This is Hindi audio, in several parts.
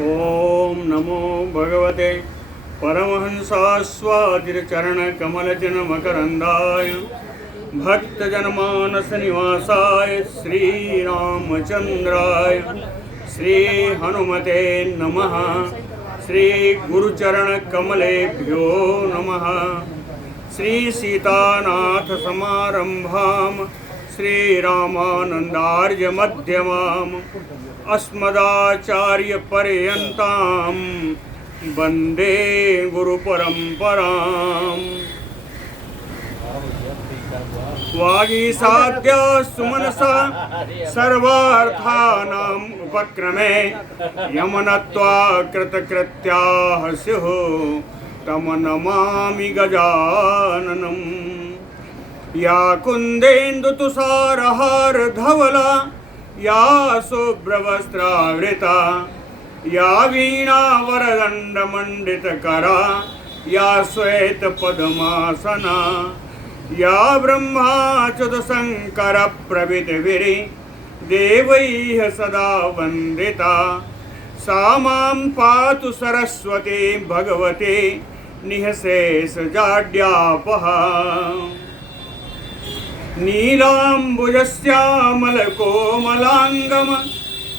ओम नमो भगवते परमहंसास्वादिचरणकमलजनमकरन्दाय भक्तजनमानसनिवासाय श्रीरामचन्द्राय श्रीहनुमते नमः। श्रीगुरुचरणकमलेभ्यो नमः। श्रीसीतानाथसमारम्भां श्रीरामानन्दार्यमध्यमाम् अस्मदाचार्यपर्यन्तां वन्दे गुरुपरम्पराम्। वागीसाद्या सुमनसा सर्वार्थानाम् उपक्रमे यमनत्वा कृतकृत्याः स्युः तं नमामि गजाननम्। या कुन्देन्दुतुषारहारधवला या शुभ्रवस्त्रावृता या वीणावरदण्डमण्डितकरा या श्वेतपद्मासना या ब्रह्माच्युतशङ्करप्रभृतिभिः देवैः सदा वन्दिता सा मां पातु सरस्वती भगवती निःशेषजाड्यापहा। नीलाम्बुजश्यामलकोमलाङ्गम्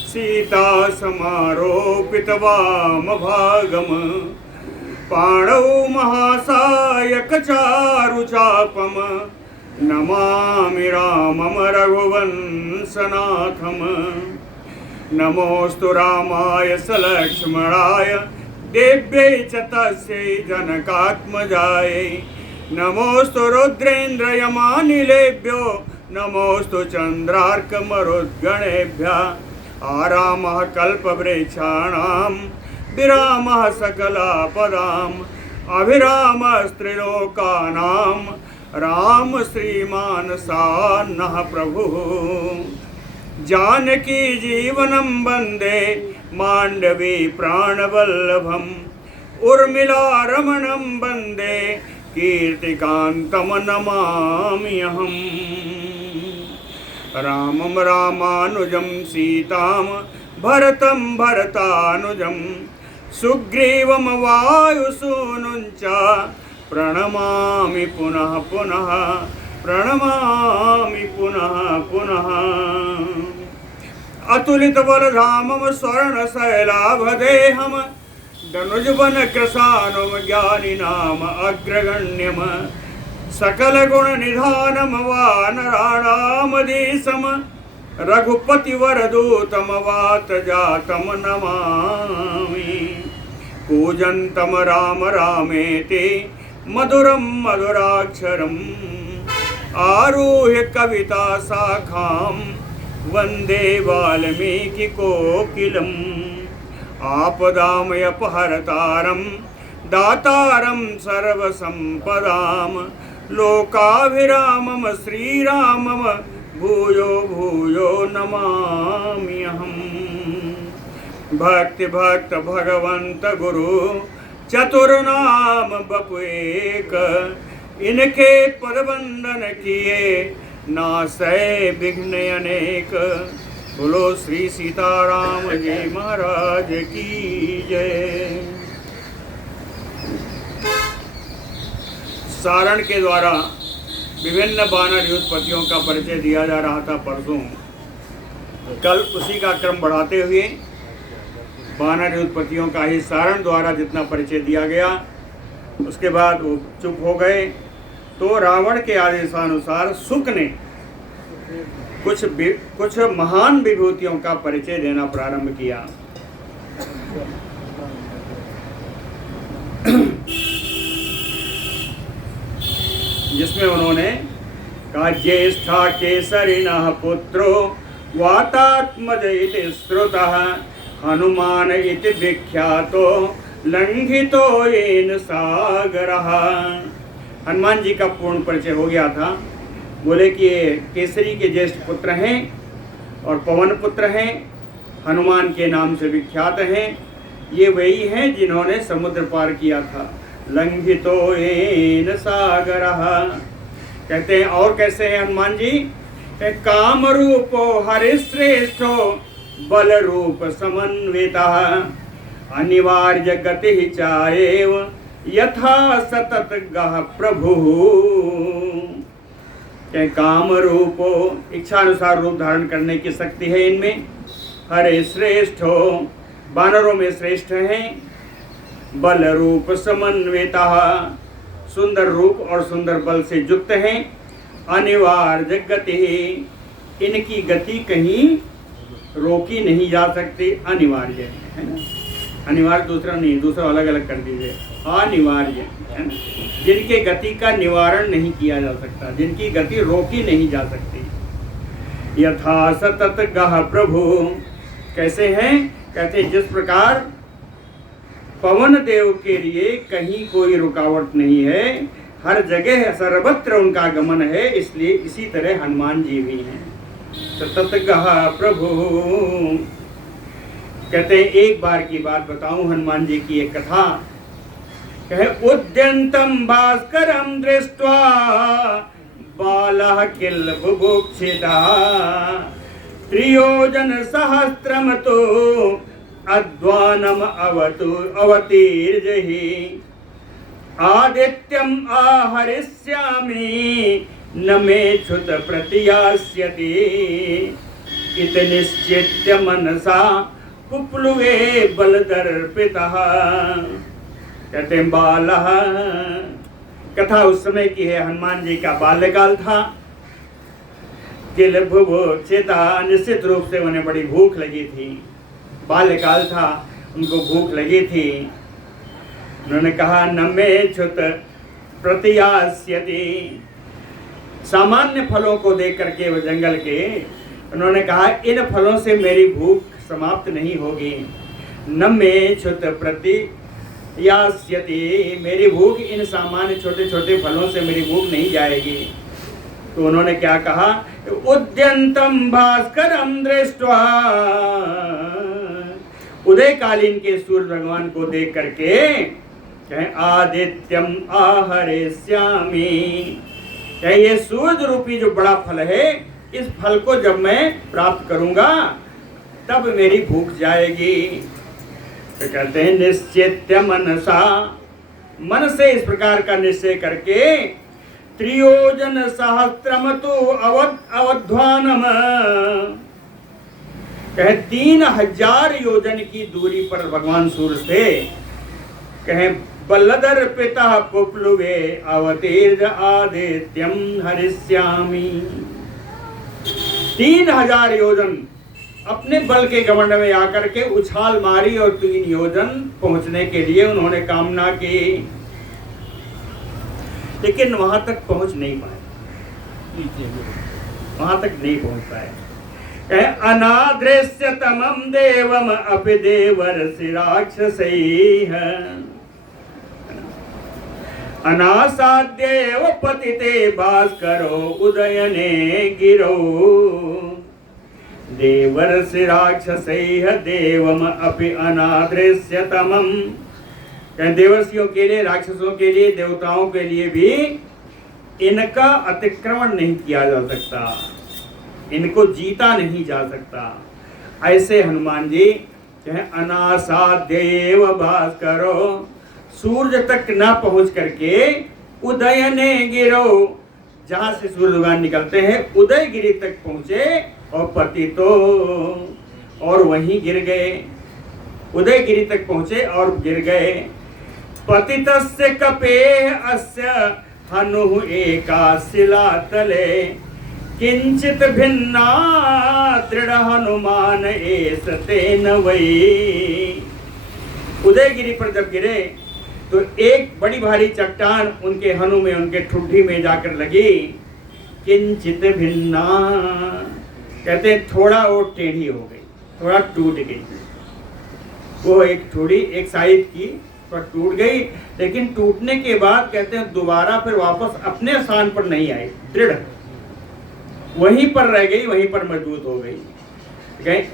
सीतासमारोपितवामभागम् पाणौ महासायकचारुचापम् नमामि रामं रघुवंशनाथम्। नमोऽस्तु रामाय सलक्ष्मणाय देव्यै च तस्यै जनकात्मजायै। नमोस्तु रुद्रेन्द्रयमानिलेभ्यो नमोस्तु चन्द्रार्कमरुद्गणेभ्यः। आरामः कल्पवृक्षाणां विरामः सकलापदाम् अभिरामस्त्रिलोकानां राम श्रीमान् सान्नः प्रभुः। जानकी जीवनं वन्दे माण्डवी प्राणवल्लभम् उर्मिला रमणं वन्दे कीर्तिकान्तं नमाम्यहम्। रामं रामानुजं सीतां भरतं भरतानुजं सुग्रीवं वायुसूनुं च प्रणमामि पुनः पुनः प्रणमामि पुनः पुनः। अतुलितबलधामं स्वर्णशैलाभदेहम् धनुजवन कृशानुम ज्ञानिनाम अग्रगण्यम सकलगुणनिधानम वानराणामधीशम रघुपतिवरदूतम वातजातम नमामि। कूजन्तं राम रामेति मधुरं मधुराक्षरम् आरुह्य कविता शाखां वन्दे वाल्मीकिकोकिलम्। आपदामयपहरतारं दातारं सर्वसम्पदां लोकाभिरामं श्रीरामं भूयो भूयो नमाम्यहम्। भक्ति भक्त भगवंत गुरु चतुर्नाम बपुएक इनके पदवंदन किए नासै विघ्न अनेक। बोलो श्री सीताराम जी महाराज की जय। सारण के द्वारा विभिन्न वानर उत्पत्तियों का परिचय दिया जा रहा था परसों। कल उसी का क्रम बढ़ाते हुए वानर उत्पत्तियों का ही सारण द्वारा जितना परिचय दिया गया उसके बाद वो चुप हो गए। तो रावण के आदेशानुसार शुक ने कुछ महान विभूतियों का परिचय देना प्रारंभ किया। जिसमें उन्होंने कहा ज्येष्ठा केसरिणः पुत्रो वातात्मज इति श्रुतः हनुमान इति विख्यातो लंघितो येन सागरः। हनुमान जी का पूर्ण परिचय हो गया था। बोले कि ये केसरी के ज्येष्ठ पुत्र हैं और पवन पुत्र हैं, हनुमान के नाम से विख्यात हैं। ये वही हैं जिन्होंने समुद्र पार किया था। लंघितो येन सागरः कहते हैं। और कैसे हैं हनुमान जी? काम रूपो हरिश्रेष्ठो बल रूप समन्विता अनिवार्य गति चाएव यथा सतत गह प्रभु। काम रूपो इच्छानुसार रूप धारण करने की शक्ति है इनमें। हरे श्रेष्ठ हो, वानरों में श्रेष्ठ हैं। बल रूप समन्विता, सुंदर रूप और सुंदर बल से युक्त हैं। अनिवार्य गति, इनकी गति कहीं रोकी नहीं जा सकती। अनिवार्य है ना, अनिवार्य दूसरा नहीं, दूसरा अलग अलग कर दीजिए। अनिवार्य है ना, जिनके गति का निवारण नहीं किया जा सकता, जिनकी गति रोकी नहीं जा सकती। यथा सतत गह प्रभु, कैसे हैं? कहते जिस प्रकार पवन देव के लिए कहीं कोई रुकावट नहीं है, हर जगह सर्वत्र उनका गमन है, इसलिए इसी तरह हनुमान जी भी हैं। सतत गह प्रभु, कहते हैं एक बार की बात बताऊं हनुमान जी की एक कथा। कहे उद्यंतम भास्करम दृष्ट्वा बालः किल बुभुक्षिता त्रियोजन सहस्त्रम तो अध्वानम अवतीर्जहि आदित्यम आहरिष्यामि न मे च्युत प्रतियास्यति इत निश्चित्य मनसा पुप्लुवे बलदर्पितः। कहते हैं बालः, कथा उस समय की है, हनुमान जी का बाल्यकाल था। किल बुभुक्षिता, निश्चित रूप से उन्हें बड़ी भूख लगी थी। बाल्यकाल था, उनको भूख लगी थी। उन्होंने कहा न मे च्युत प्रतियास्यति, सामान्य फलों को देख करके वो जंगल के, उन्होंने कहा इन फलों से मेरी भूख समाप्त नहीं होगी। न मे च्युत प्रतियास्यति, मेरी भूख इन सामान्य छोटे छोटे फलों से मेरी भूख नहीं जाएगी। तो उन्होंने क्या कहा? उद्यंतम भास्करम दृष्ट्वा, उदयकालीन के सूर्य भगवान को देख करके कहे आदित्यम आहरिष्यामि, कहे ये सूर्य रूपी जो बड़ा फल है, इस फल को जब मैं प्राप्त करूंगा तब मेरी भूख जाएगी। तो कहते हैं निश्चित्य मनसा, मन से इस प्रकार का निश्चय करके त्रियोजन सहस्त्रम तो अवध्वानम, कहे 3000 योजन की दूरी पर भगवान सूर्य थे। कहे बलदर पिता पुप्लुवे अवतीर्ज आदित्यम हरिष्यामि, 3000 योजन अपने बल के घमंड में आकर के उछाल मारी और 3 योजन पहुंचने के लिए उन्होंने कामना की, लेकिन वहां तक पहुंच नहीं पाए, वहां तक नहीं पहुंच पाए। अनादृश्यतमं देवम अपि देवर्षि राक्षसैः अनासाद्येव पतिते भास्करो उदयने गिरौ देवर्षि राक्षसैः देवम अपि अनादृश्यतमं, देवर्षियों के लिए, राक्षसों के लिए, देवताओं के लिए भी इनका अतिक्रमण नहीं किया जा सकता, इनको जीता नहीं जा सकता। ऐसे हनुमान जी चाहे अनासाद्येव भास्करो, सूर्य तक न पहुंच करके उदयने गिरो, जहां से सूर्य भगवान निकलते हैं उदयगिरी तक पहुंचे और पतितो, और वहीं गिर गए। उदयगिरी तक पहुंचे और गिर गए। पतितस्य कपेह अस्य हनुः एका शिलातले किंचित भिन्ना दृढ़ हनुमान एस तेन वै। उदयगिरी पर जब गिरे तो एक बड़ी भारी चट्टान उनके हनु में, उनके ठुड्डी में जाकर लगी। किंचित भिन्ना, कहते हैं थोड़ा वो टेढ़ी हो गई, थोड़ा टूट गई। वो एक थोड़ी एक साइड की पर टूट गई, लेकिन टूटने के बाद कहते हैं दोबारा फिर वापस अपने स्थान पर नहीं आई, दृढ़ वहीं पर रह गई, वहीं पर मजबूत हो गई।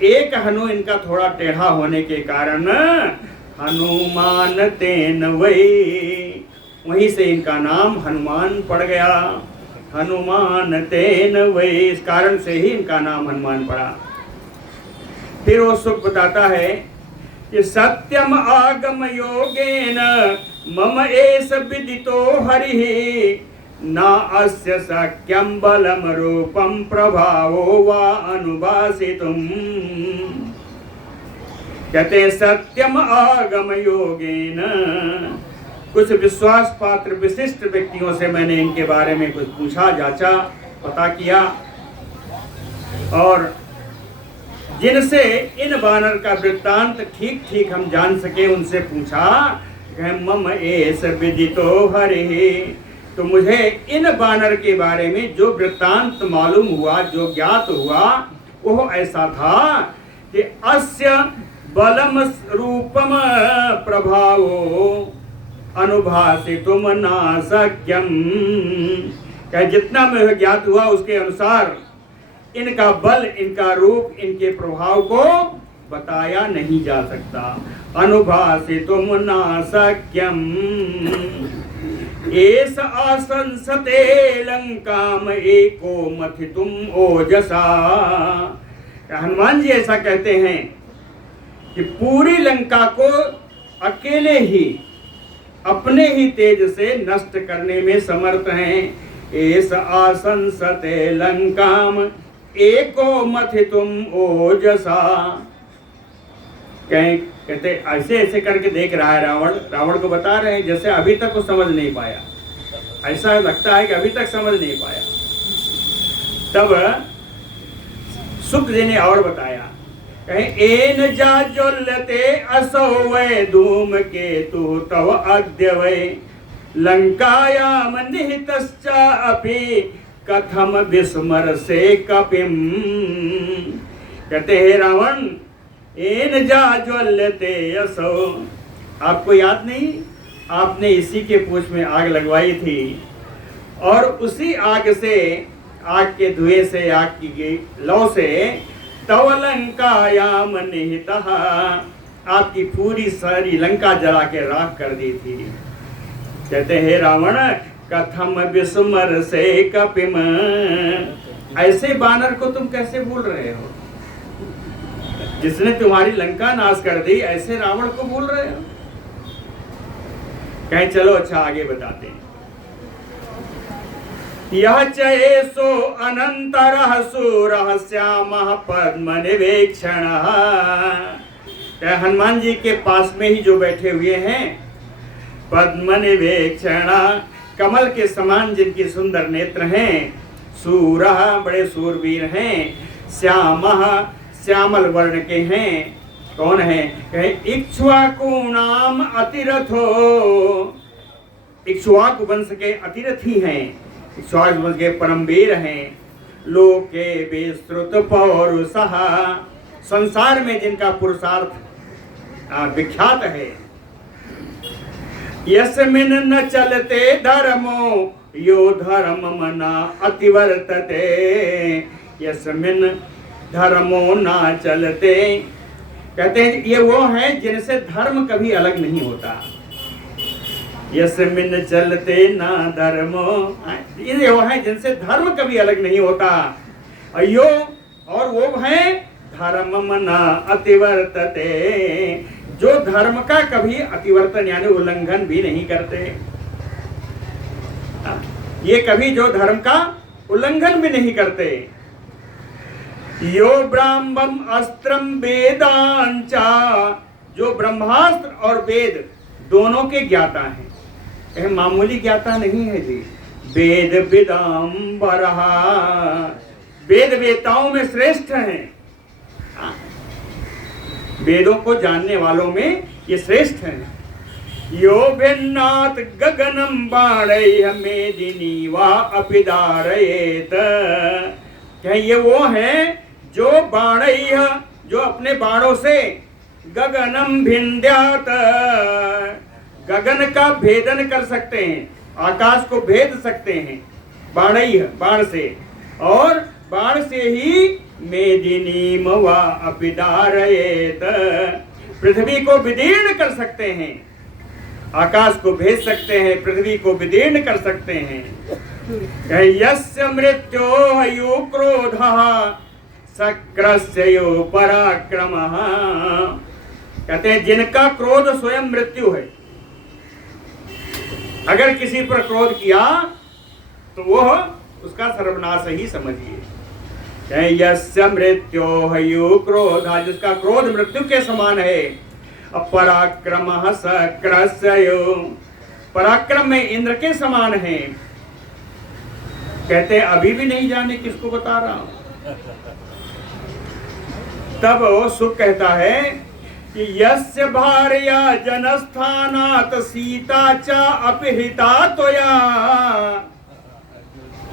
एक हनु इनका थोड़ा टेढ़ा होने के कारण हनुमान तेन वै, वहीं से इनका नाम हनुमान पड़ गया। हनुमान तेन वै, इस कारण से ही इनका नाम हनुमान पड़ा। फिर वो सुख बताता है कि सत्यम आगम योगेन मम एष विदितो हरिः ना अस्य शक्यं बलम रूपम प्रभावो वा अनुभासितुम्। कहते सत्यम आगम योगेन, कुछ विश्वास पात्र विशिष्ट व्यक्तियों से मैंने इनके बारे में कुछ पूछा, जांचा, पता किया, और जिनसे इन वानर का वृत्तांत ठीक ठीक हम जान सके उनसे पूछा, मम एष विदितो हरिः, तो मुझे इन वानर के बारे में जो वृत्तांत मालूम हुआ, जो ज्ञात हुआ, वो ऐसा था कि अस्य बलम रूपम प्रभावो अनुभासितुम ना शक्यम। जितना मुझे ज्ञात हुआ उसके अनुसार इनका बल, इनका रूप, इनके प्रभाव को बताया नहीं जा सकता। अनुभासितुम ना शक्यम एष आसंसते लंकाम एको मथितुम ओजसा। हनुमान जी ऐसा कहते हैं कि पूरी लंका को अकेले ही अपने ही तेज से नष्ट करने में समर्थ हैं। एष आसंसते लंकाम एको मथितुम ओजसा। कहते ऐसे ऐसे करके देख रहा है रावण, रावण को बता रहे हैं जैसे अभी तक वो समझ नहीं पाया, ऐसा लगता है कि अभी तक समझ नहीं पाया। तब शुक्र जी ने और बताया, कहे एन जा ज्वलते असौ वै धूम केतु तव अद्य वै लंकायाम निहितश्च अपि कथम विस्मर से कपिम। कहते हे रावण, एन जा ज्वलते असौ, आपको याद नहीं, आपने इसी के पूंछ में आग लगवाई थी, और उसी आग से, आग के धुएं से, आग की लौ से तव लंकायाम निहितः, आपकी पूरी सारी लंका जला के राख कर दी थी। कहते हे रावण, कथम विस्मर से कपिम, ऐसे बानर को तुम कैसे भूल रहे हो? जिसने तुम्हारी लंका नाश कर दी, ऐसे रावण को भूल रहे हो? कहें चलो अच्छा आगे बताते हैं। यह चेसो अनंतरः सूरः श्यामः पद्म निवेक्षणः। हनुमान जी के पास में ही जो बैठे हुए हैं, पद्म निवेक्षण, कमल के समान जिनकी सुंदर नेत्र हैं, सूरः, बड़े सूरवीर हैं, श्यामः, श्यामल वर्ण के हैं। कौन है? कहे इक्ष्वाकुणाम अतिरथो, इक्ष्वाकु वंश के अतिरथी हैं, इक्ष्वाकु वंश के परमवीर हैं। लोके विस्तृत पौरुषः, संसार में जिनका पुरुषार्थ विख्यात है। यस्मिन् न चलते धर्मो यो धर्म मना अतिवर्तते, यस्मिन् धर्मो ना चलते। कहते हैं ये वो है जिनसे धर्म कभी अलग नहीं होता। यस्मिन् चलते ना धर्मो, ये वो है जिनसे धर्म कभी अलग नहीं होता। अयो, और वो है धर्म मना अतिवर्तते, जो धर्म का कभी अतिवर्तन यानी उल्लंघन भी नहीं करते। ये कभी जो धर्म का उल्लंघन भी नहीं करते। यो ब्राह्मम अस्त्रम वेदांचा, जो ब्रह्मास्त्र और वेद दोनों के ज्ञाता हैं। यह मामूली ज्ञाता नहीं है जी। वेद विदाम्बरः, वेद वेताओं में श्रेष्ठ हैं। वेदों को जानने वालों में ये श्रेष्ठ हैं। यो भिन्नात गगनम बाणैः मेदिनी वा अपिदारयेत। क्या ये वो हैं जो बाणैः, जो अपने बाणों से गगनम भिन्द्यात, गगन का भेदन कर सकते हैं, आकाश को भेद सकते हैं बाणैः, बाण से, और बाण से ही मेदिनीम वा अपिदारयेत, पृथ्वी को विदीर्ण कर सकते हैं, आकाश को भेज सकते हैं, पृथ्वी को विदीर्ण कर सकते हैं। यस्य मृत्योः यो क्रोधः शक्रस्य यो पराक्रमः। कहते हैं जिनका क्रोध स्वयं मृत्यु है, अगर किसी पर क्रोध किया तो वो उसका सर्वनाश ही समझिए। यस्य मृत्यो हयु क्रोधा, जिसका क्रोध मृत्यु के समान है। अपराक्रमः सक्रस्यो, पराक्रम में इंद्र के समान है। कहते अभी भी नहीं जाने किसको बता रहा हूं। तब वो सुख कहता है कि यस्य भार्या जनस्थानात् सीता च अपहृता त्वया,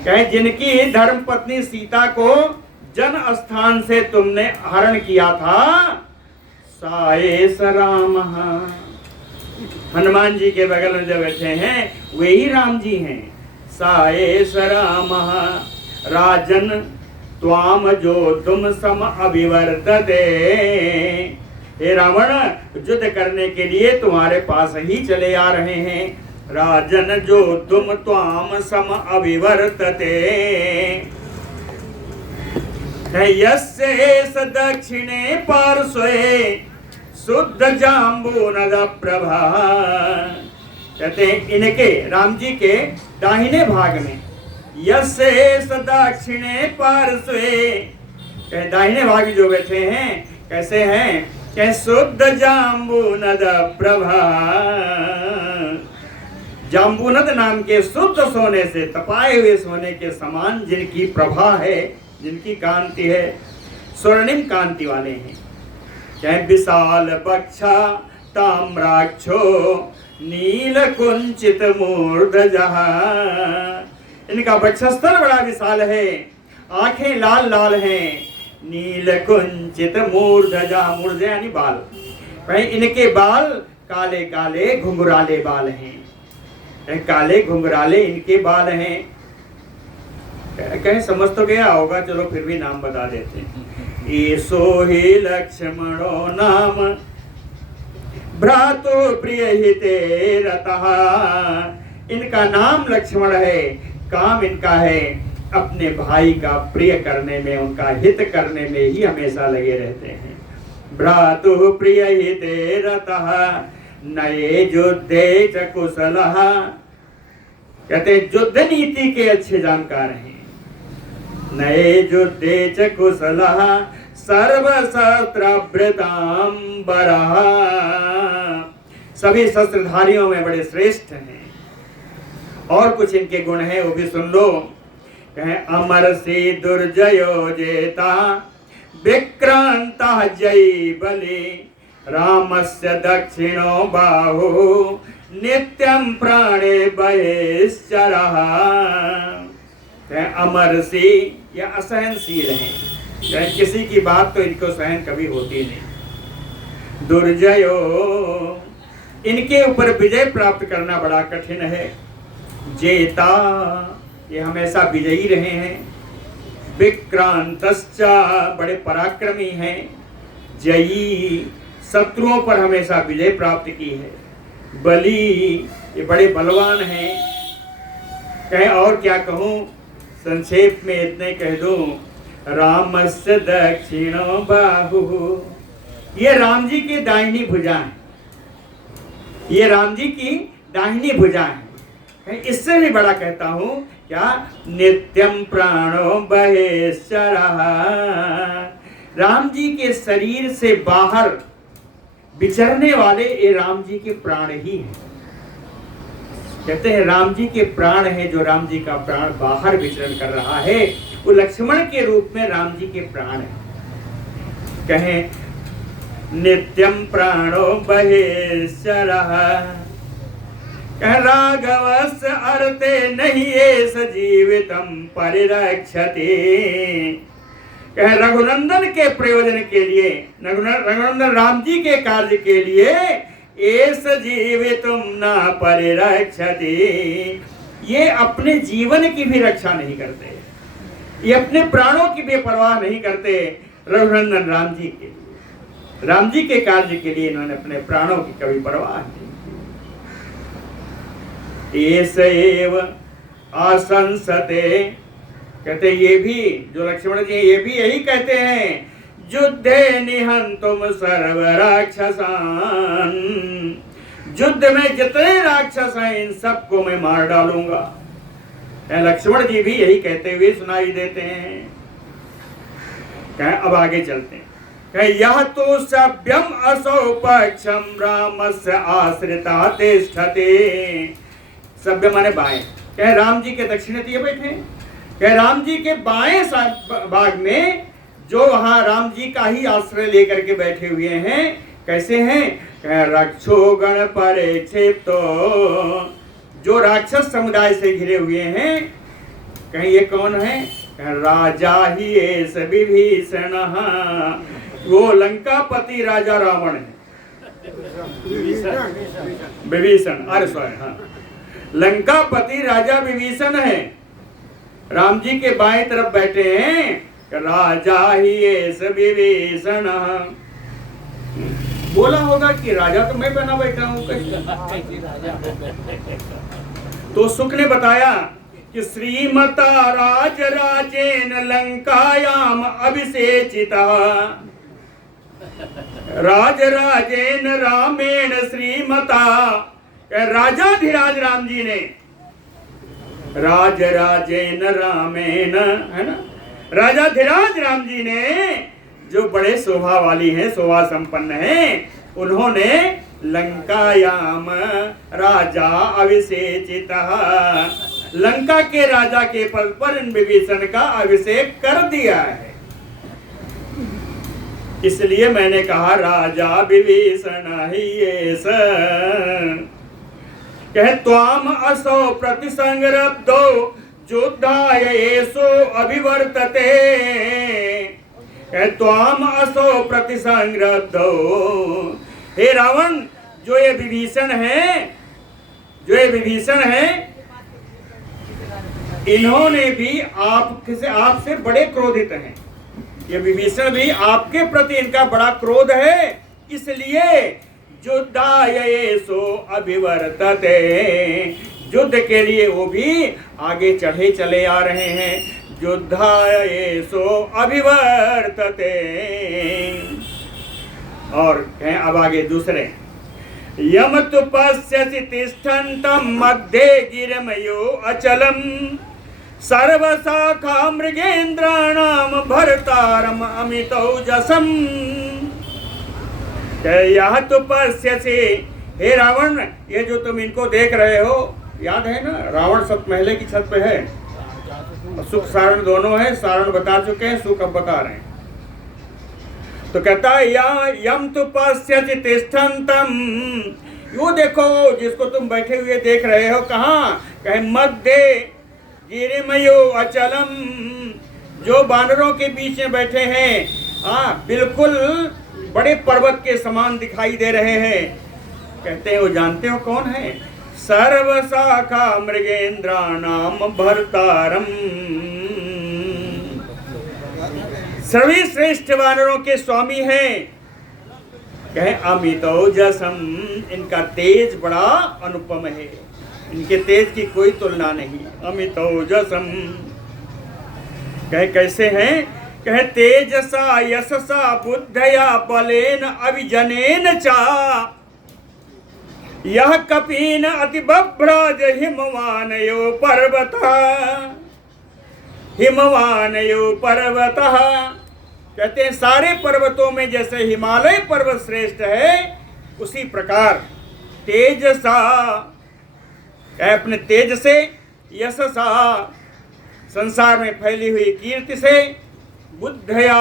कहे जिनकी धर्म पत्नी सीता को जन स्थान से तुमने हरण किया था, साएस राम, हनुमान जी के बगल में जो बैठे हैं वे ही राम जी हैं। साएस राम राजन त्वाम जो तुम सम अभिवर्तते, हे रावण युद्ध करने के लिए तुम्हारे पास ही चले आ रहे हैं। राजन जो तुम त्वाम सम अभिवर्तते, यस्य दक्षिणे पार्श्वे शुद्ध जाम्बूनद प्रभा, कहते हैं इनके राम जी के दाहिने भाग में, यस्य दक्षिणे पार्श्वे, दाहिने भाग जो बैठे हैं कैसे हैं, कह शुद्ध जाम्बूनद प्रभा, जाम्बूनद नाम के शुद्ध सोने से, तपाए हुए सोने के समान जिनकी प्रभा है, जिनकी कांति है, स्वर्णिम कांति वाले हैं। चाहे विशाल बक्षा ताम्राक्षो नील कुंचित मूर्धजः, इनका वक्षस्थल बड़ा विशाल है, आंखें लाल लाल हैं। नील कुंचित मूर्धजः, मूर्ध यानी बाल, भाई इनके बाल काले काले घुंघराले बाल हैं, काले घुंघराले इनके बाल हैं। कहीं समझ तो गया होगा, चलो फिर भी नाम बता देते हैं। ईसो ही लक्ष्मणो नाम भ्रातो प्रिय हिते रतः, इनका नाम लक्ष्मण है, काम इनका है अपने भाई का प्रिय करने में, उनका हित करने में ही हमेशा लगे रहते हैं। भ्रातु प्रिय हिते रतः नये युद्धे च कुशलः, कहते युद्ध नीति के अच्छे जानकार हैं। नये युद्धे च कुशलः सर्वशस्त्रभृतांबरः, सभी शस्त्रधारियों में बड़े श्रेष्ठ हैं। और कुछ इनके गुण हैं वो भी सुन लो। कहे अमर से दुर्जयो जेता विक्रांता जयी बलि, रामस्य दक्षिणो बाहु नित्यं प्राणे बहिश्चरः, अमर सी या असहनशील हैं, किसी की बात तो इनको सहन कभी होती नहीं। दुर्जयो, इनके ऊपर विजय प्राप्त करना बड़ा कठिन है। जेता, ये हमेशा विजयी रहे हैं। विक्रांतश्चा, बड़े पराक्रमी हैं। जयी, शत्रुओं पर हमेशा विजय प्राप्त की है। बली, ये बड़े बलवान हैं। कहें और क्या कहूँ, संक्षेप में इतने कह दूं, रामस्य दक्षिणो बाहु, ये राम जी की दाहिनी भुजा है, ये राम जी की दाहिनी भुजा है। इससे भी बड़ा कहता हूं क्या, नित्यम प्राणो बहिश्चरः, राम जी के शरीर से बाहर विचरने वाले ये राम जी के प्राण ही हैं। कहते हैं राम जी के प्राण है, जो राम जी का प्राण बाहर विचरण कर रहा है वो लक्ष्मण के रूप में राम जी के प्राण है। कहें नित्यम प्राणो बहिश्चरः, कह राघवस्य अर्थे नहीं एष जीवितम परिरक्षति, कह रघुनंदन के प्रयोजन के लिए, रघुनंदन राम जी के कार्य के लिए एष जीवितुम न परिरक्षति, ये अपने जीवन की भी रक्षा नहीं करते, ये अपने प्राणों की भी परवाह नहीं करते। रघुनंदन राम जी के लिए, राम जी के कार्य के लिए इन्होंने अपने प्राणों की कभी परवाह नहीं। एष एव आशंसते, कहते ये भी जो लक्ष्मण जी ये भी यही कहते हैं, युद्धे निहंतुम सर्व राक्षसान, युद्ध में जितने राक्षस हैं इन सबको मैं मार डालूंगा। लक्ष्मण जी भी यही कहते हुए सुनाई देते हैं। अब आगे चलते हैं। यह तो सभ्यम असौ पक्षम रामस्य आश्रिता तिष्ठते। सभ्य माने बाएं। राम जी के दक्षिण दिए बैठे। राम जी के बाएं भाग में जो वहां राम जी का ही आश्रय लेकर के बैठे हुए हैं, कैसे हैं? रक्षो गण परिक्षिप्तो, जो राक्षस समुदाय से घिरे हुए हैं। कहीं ये कौन है? राजा ही एस विभीषण, वो लंकापति राजा रावण है। विभीषण, अरे सॉरी, हाँ, लंकापति राजा विभीषण है। राम जी के बाएं तरफ बैठे हैं राजा ही एस विभीषण। बोला होगा कि राजा तो मैं बना बैठा हूं। तो सुख ने बताया कि श्रीमता राज राजेन लंकायाम अभिषेचिता, राज राजेन रामेण श्रीमता, राजाधिराज राम जी ने, राज राजेन रामेण, है ना, राजाधिराज राम जी ने, जो बड़े शोभा वाली हैं, शोभा संपन्न हैं, उन्होंने लंकायाम राजा अभिषेचिता, लंका के राजा के पद पर इन विभीषण का अभिषेक कर दिया है। इसलिए मैंने कहा राजा विभीषण ही ये कह त्वाम असौ प्रतिसंरब्धो योद्धाय एषो अभिवर्तते, कह त्वाम असौ प्रतिसंरब्धो। हे रावण, जो ये विभीषण है, इन्होंने भी आपसे बड़े क्रोधित हैं। ये विभीषण भी आपके प्रति इनका बड़ा क्रोध है, इसलिए युद्धाय एषो अभिवर्तते, युद्ध के लिए वो भी आगे चढ़े चले आ रहे हैं। युद्धाय एषो अभिवर्तते। और कहें अब आगे दूसरे, यम तु पश्यसि तिष्ठन्तं मध्ये गिरिमयो अचलम, सर्वशाखा मृगेन्द्राणाम भरतारम अमितौजसम। यह तो पश्यसि, हे रावण, ये जो तुम इनको देख रहे हो, याद है ना, रावण सब महले की छत पे है, सुख सारण दोनों है। सारण बता चुके हैं, सुख अब बता रहे हैं। तो कहता है या यम तु पश्यसि तिष्ठन्तं, यो देखो जिसको तुम बैठे हुए देख रहे हो, कहाँ? कहे मध्य गिरिमयो अचलम, जो बानरों के बीच में बैठे हैं, बिल्कुल बड़े पर्वत के समान दिखाई दे रहे हैं। कहते हैं वो जानते हो कौन है? सर्वशाखा मृगेन्द्राणाम भरतारम, सर्वश्रेष्ठ वानरों के स्वामी हैं। कहे अमितौजसम, इनका तेज बड़ा अनुपम है, इनके तेज की कोई तुलना नहीं। अमितौजसम, कहे कैसे हैं? कहे तेजसा यशसा बुद्धया बलेन अभिजनेन चा, यह कपीन अति बभ्राज हिमवानयो पर्वतः, हिमवानयो पर्वतः। कहते हैं सारे पर्वतों में जैसे हिमालय पर्वत श्रेष्ठ है, उसी प्रकार तेजसा, अपने तेज से, यशसा, संसार में फैली हुई कीर्ति से, बुद्धया,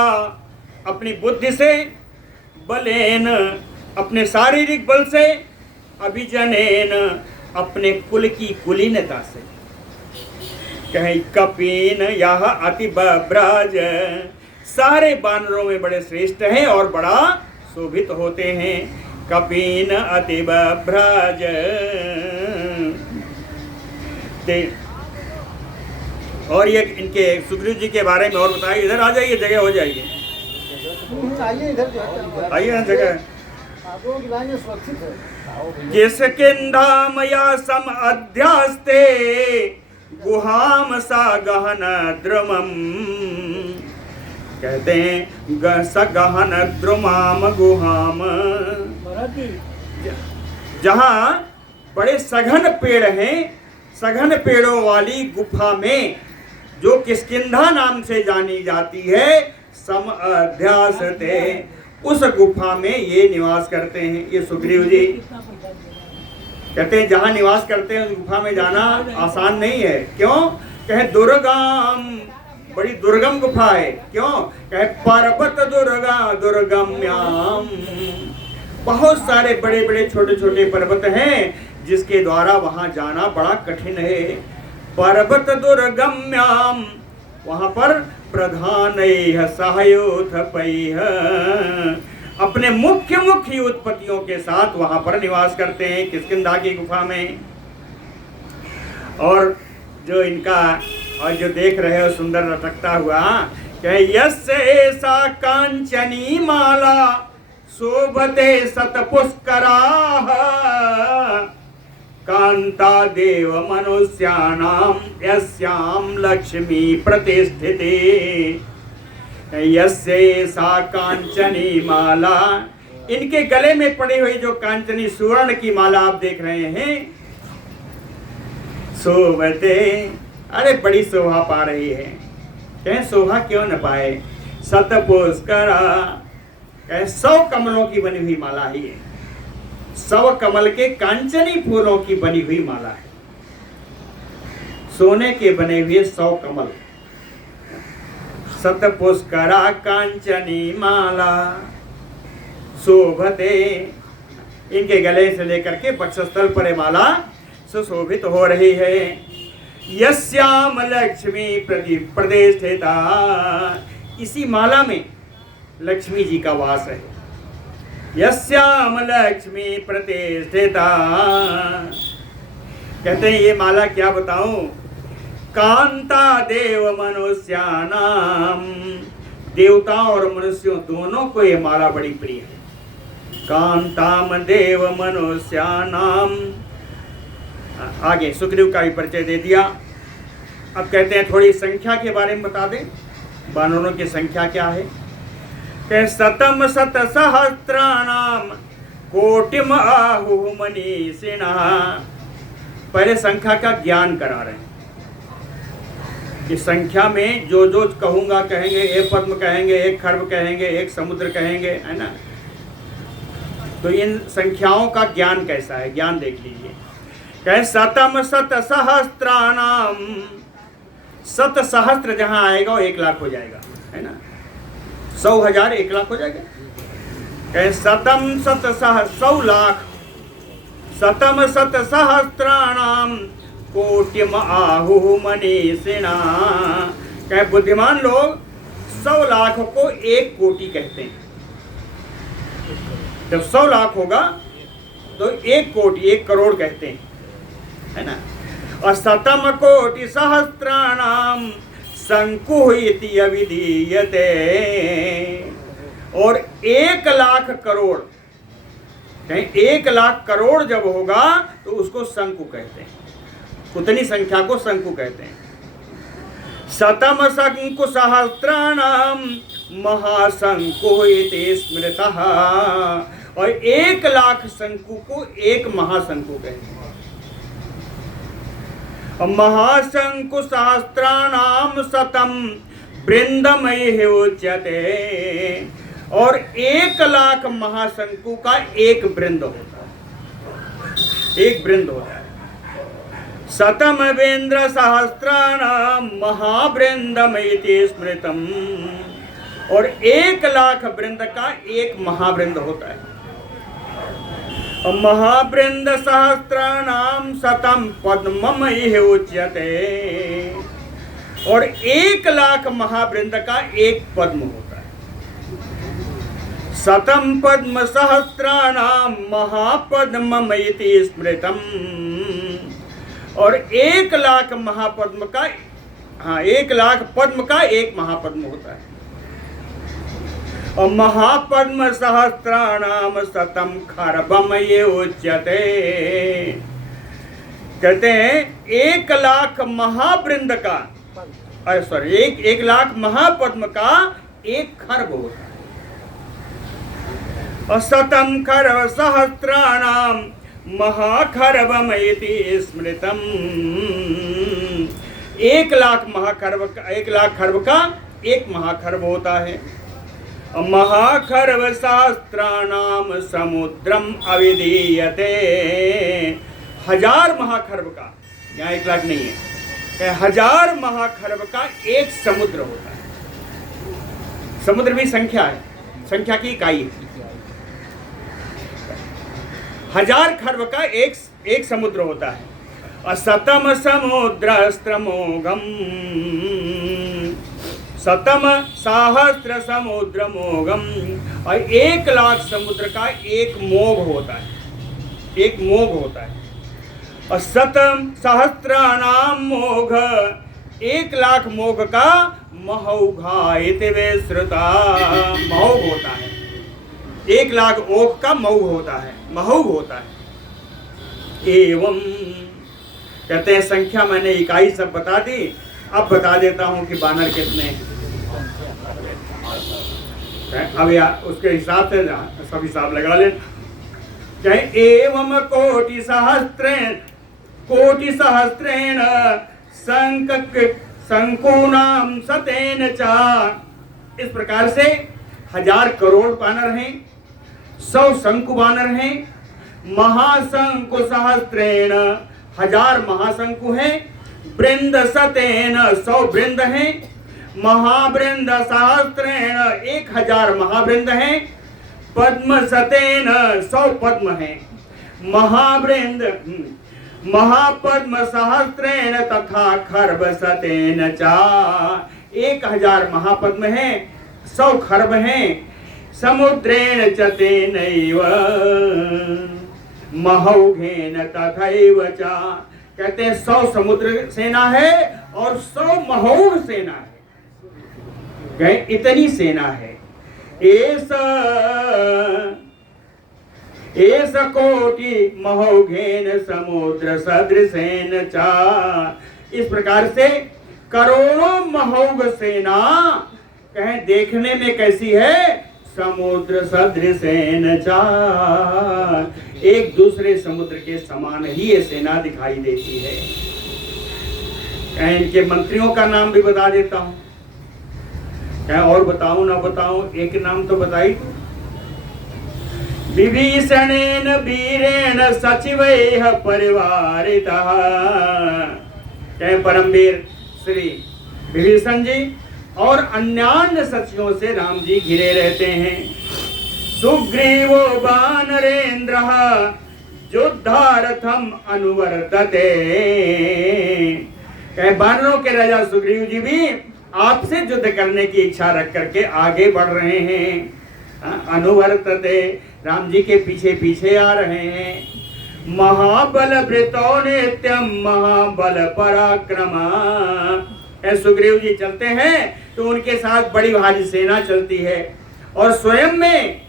अपनी बुद्धि से, बलेन, अपने शारीरिक बल से, अभिजनेन, अपने कुल की कुलीनता से। कहीं कपीन यह अति बभ्राज, सारे बानरों में बड़े श्रेष्ठ हैं और बड़ा शोभित होते हैं। कपीन अति बभ्राज। और ये इनके सुग्रीव जी के बारे में और बताइए। इधर आ जाइए, जगह हो जाएगी। आइए ना, जगह किसकिन्धामया सम अध्यास्ते गुहाम सा गहन द्रुमम। कहते हैं सगहन द्रुमाम गुहाम, जहाँ बड़े सघन पेड़ हैं, सघन पेड़ों वाली गुफा में जो किष्किंधा नाम से जानी जाती है, सम अध्यास थे, उस गुफा में ये निवास करते हैं। ये सुग्रीव जी कहते हैं जहाँ निवास करते हैं उस गुफा में जाना आसान नहीं है। क्यों? कहे दुर्गम, बड़ी दुर्गम गुफा है। क्यों? कहे पर्वत दुर्गा दुर्गम्याम, बहुत सारे बड़े बड़े छोटे छोटे पर्वत हैं जिसके द्वारा वहां जाना बड़ा कठिन है। पर्वत दुर्गम्याम, वहां पर प्रधान सहयोथ पैह, अपने मुख्य मुख्य उत्पत्तियों के साथ वहां पर निवास करते हैं किष्किंधा की गुफा में। और जो इनका और जो देख रहे हो सुंदर लटकता हुआ, यस्य ऐसा कांचनी माला शोभते शतपुष्कराः कांता देव मनुष्याणाम यस्याम लक्ष्मी प्रतिष्ठिते। यस्य सा कांचनी माला, इनके गले में पड़ी हुई जो कांचनी सुवर्ण की माला आप देख रहे हैं, शोभते, अरे बड़ी शोभा पा रही है। कहें शोभा क्यों न पाए? शतपुष्करा, कहें 100 कमलों की बनी हुई माला ही है। 100 कमल के कांचनी फूलों की बनी हुई माला है। सोने के बने हुए 100 कमल। शतपुष्करा कांचनी माला शोभते, इनके गले से लेकर के वक्षस्थल पर ये माला सुशोभित हो रही है। यस्याम लक्ष्मी प्रतिष्ठिता, इसी माला में लक्ष्मी जी का वास है। यस्याम लक्ष्मी प्रतिष्ठिता, कहते हैं ये माला क्या बताऊं, कांता देव मनुष्यानाम, देवताओं और मनुष्यों दोनों को ये माला बड़ी प्रिय है। कांताम देव मनुष्यानाम, आगे सुग्रीव का भी परिचय दे दिया। अब कहते हैं थोड़ी संख्या के बारे में बता दें, वानरों की संख्या क्या है। कि शतम शत सहस्त्राणाम कोटिम आहु मनीषिणः, पहले संख्या का ज्ञान करा रहे हैं कि संख्या में जो जो कहूंगा कहेंगे, एक पद्म कहेंगे, एक खर्ब कहेंगे, एक समुद्र कहेंगे, है ना। तो इन संख्याओं का ज्ञान कैसा है, ज्ञान देख लीजिए। कहे शतम शत सहस्त्राणाम, 7 सहस्त्र जहां आएगा वो 1 लाख हो जाएगा, है ना। 100,000 1 लाख हो जाएगा। कहे शतम शत 100 लाख, शतम शत सहस्त्राणाम कोटिम आहु मनीषिणा, कहे बुद्धिमान लोग 100 लाख को 1 कोटि कहते हैं। जब 100 लाख होगा तो 1 कोटि 1 करोड़ कहते हैं, है ना। और शतम कोटि सहस्त्राणाम शंकु इति अविधीयते, और 1 लाख करोड़, कहीं 1 लाख करोड़ जब होगा तो उसको शंकु कहते हैं। उतनी संख्या को शंकु कहते हैं। शतम शंकु सहस्त्राणाम महाशंकु इति स्मृतः, और 1 लाख शंकु को 1 महाशंकु कहते हैं। महाशंकु सहस्त्राणाम शतम वृंदमय उच्यते, और 1 लाख महाशंकु का 1 वृंद होता है, 1 वृंद होता है। शतम वेन्द्र सहस्त्राणाम महावृंदमयति स्मृतम, और 1 लाख वृंद का 1 महावृंद होता है। महावृंद सहस्त्राणाम शतम पद्ममय उच्यते, और 1 लाख महावृंद का 1 पद्म होता है। शतम पद्म सहस्त्राणाम महापद्ममयति स्मृतम, और 1 लाख महापद्म का, 1 लाख पद्म का 1 महापद्म होता है। और महापद्म सहस्त्राणाम शतम खर्बमय उच्यते, कहते हैं 1 लाख महावृंद का, अरे सॉरी 1 लाख महापद्म का एक खर्ब होता है। और शतम खर्ब सहस्राणाम महाखर्बमयति स्मृतम। 1,00,000 खर्ब का एक महाखर्ब होता है। महाखर्ब सहस्राणाम समुद्रम अविधीयते। 1000 महाखर्ब का, यहाँ 1,00,000 नहीं है, 1000 महाखर्ब का एक समुद्र होता है। समुद्र भी संख्या है, संख्या की इकाई है। 1000 खर्ब का एक समुद्र होता है। असतम समुद्रस्त्रमोघम, शतम सहस्त्र समुद्रमोघम। और 1,00,000 समुद्र का एक मोघ होता है, एक मोघ होता है। और शतम सहस्त्राणाम मोघ, 1,00,000 मोघ का महौघा इति विश्रुता। महौघ होता है, 1,00,000 ओघ का मऊ होता है, महौघ होता है। एवं कहते हैं संख्या मैंने इकाई सब बता दी, अब बता देता हूं कि बानर कितने हैं। अब उसके हिसाब से सब हिसाब लगा ले। एवं कोटि सहस्त्रेण शंकुनाम सतेन चा। इस प्रकार से 1000 करोड़ बानर हैं, 100 शंकु बानर हैं। महाशंकु सहस्त्रेण, 1000 महाशंकु हैं। वृंद सतेन, 100 वृंद हैं। महावृंद सहस्त्रेण, 1000 महावृंद हैं। पद्म सतेन, 100 पद्म हैं। महापद्म सहस्त्रेण तथा खर्ब सतेन चा। 1000 महापद्म हैं, 100 खर्ब हैं। समुद्रेण च तेनैव महौघेन तथैव चा। कहते हैं 100 समुद्र सेना है और 100 महौघ सेना है। इतनी सेना है। एस कोटि महौघेन समुद्र सदृशेन चा। इस प्रकार से करोड़ों महौघ सेना कहें देखने में कैसी है? समुद्र सदृशेन चा। एक दूसरे समुद्र के समान ही ये सेना दिखाई देती है। कहें इनके मंत्रियों का नाम भी बता देता हूं। कहें और बताऊं ना बताऊं, एक नाम तो बताई। विभीषणेन वीरेण सचिवैः परिवारितः। कहें परमवीर श्री विभीषण जी और अन्यान्य सचिवों से राम जी घिरे रहते हैं। सुग्रीवो वानरेन्द्रः युद्धार्थम अनुवर्तते। कहे वानरों के राजा सुग्रीव जी भी आपसे युद्ध करने की इच्छा रख करके आगे बढ़ रहे हैं। अनुवर्तते, राम जी के पीछे पीछे आ रहे हैं। महाबल वृतो नित्यम महाबल पराक्रमा। सुग्रीव जी चलते हैं तो उनके साथ बड़ी भारी सेना चलती है और स्वयं में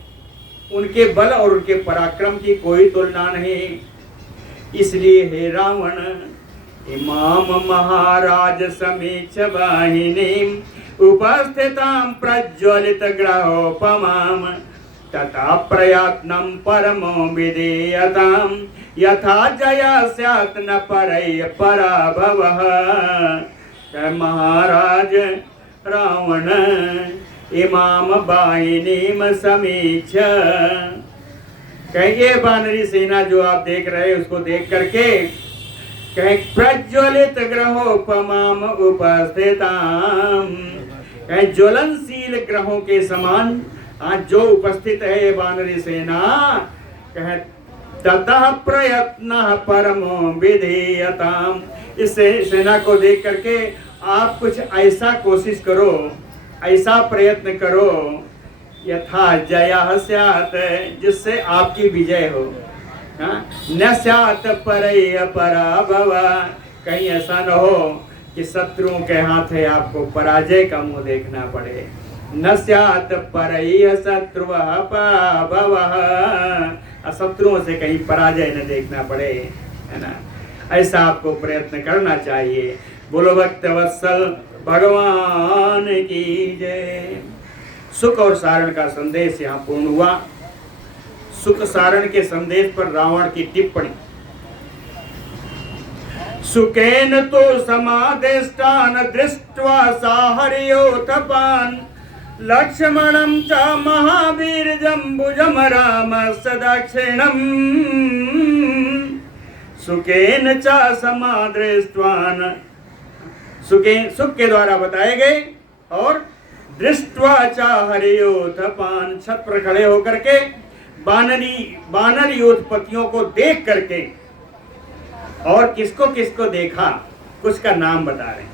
उनके बल और उनके पराक्रम की कोई तुलना नहीं। इसलिए हे रावण, इमाम महाराज समीक्ष वाहिनीम उपस्थितां प्रज्वलित ग्रहोपमाम तथा प्रयत्नं परमो विधेयतां यथा जया स्यात् न परय पराभवः। महाराज रावण इमाम वाहिनीम समीक्ष। कहिए वानरी सेना जो आप देख रहे हैं उसको देख करके कहे प्रज्वलित ग्रहोपमाम उपस्थिताम। कहे ज्वलनशील ग्रहों के समान आज जो उपस्थित है वानरी सेना। कहे ततः प्रयत्न परमो विधेयताम। इस सेना को देख करके आप कुछ ऐसा कोशिश करो, ऐसा प्रयत्न करो यथा जया स्यात्, जिससे आपकी विजय हो। न स्यात् परय पराभव। कहीं ऐसा न हो कि शत्रुओं के हाथ है आपको पराजय का मुंह देखना पड़े। न स्यात् परय शत्रुवः पराभवः। शत्रुओं से कहीं पराजय न देखना पड़े, है ना। ऐसा आपको प्रयत्न करना चाहिए। बोलो भक्त वत्सल भगवान की जय। सुख और सारण का संदेश यहाँ पूर्ण हुआ। सुख सारण के संदेश पर रावण की टिप्पणी। सुकेन तो समादेष्टान दृष्ट्वा साहर्योथपान लक्ष्मणं च महावीर्यं राम सदाक्षिणम् सुकेन च समादृष्ट्वान, सुख के द्वारा बताए गए, और दृष्ट्वा च हर्योथपान, छत पर खड़े होकर के बानर योधपतियों को देख करके। और किसको किसको देखा, कुछ का नाम बता रहे हैं।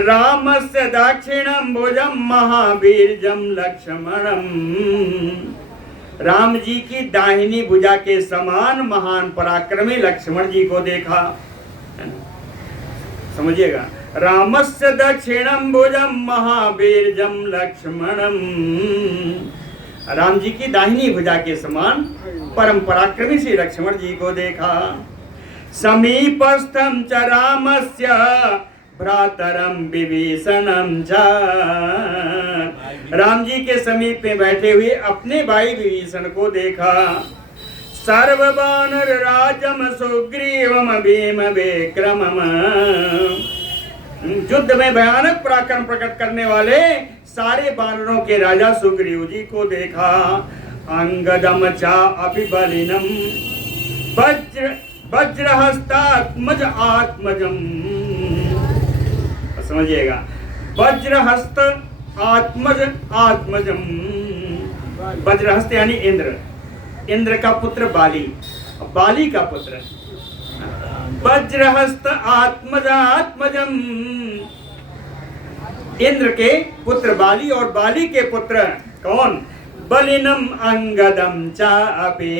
रामस्य दक्षिणम्भुजं महावीर्यं लक्ष्मणम्, राम जी की दाहिनी भुजा के समान महान पराक्रमी लक्ष्मण जी को देखा। समझिएगा, रामस्य दक्षिणम्भुजं महावीर्यं लक्ष्मणम्, राम जी की दाहिनी भुजा के समान परम पराक्रमी श्री लक्ष्मण जी को देखा। समीपस्थं च रामस्य भ्रातरम विभीषणम च, राम जी के समीप में बैठे हुए अपने भाई विभीषण को देखा। सर्वबानर राजम सुग्रीवम भीम विक्रमम, युद्ध में भयानक पराक्रम प्रकट करने वाले सारे बानरों के राजा सुग्रीव जी को देखा। अंगदम चा अभिबलिनम वज्रहस्तात्मज आत्मजम, समझिएगा, वज्रहस्त आत्मज आत्मजम, वज्रहस्त यानी इंद्र, इंद्र का पुत्र बाली, बाली का पुत्र वज्रहस्त आत्मज आत्मजम, इंद्र के पुत्र बाली और बाली के पुत्र कौन, बलिनम अंगदम चापे,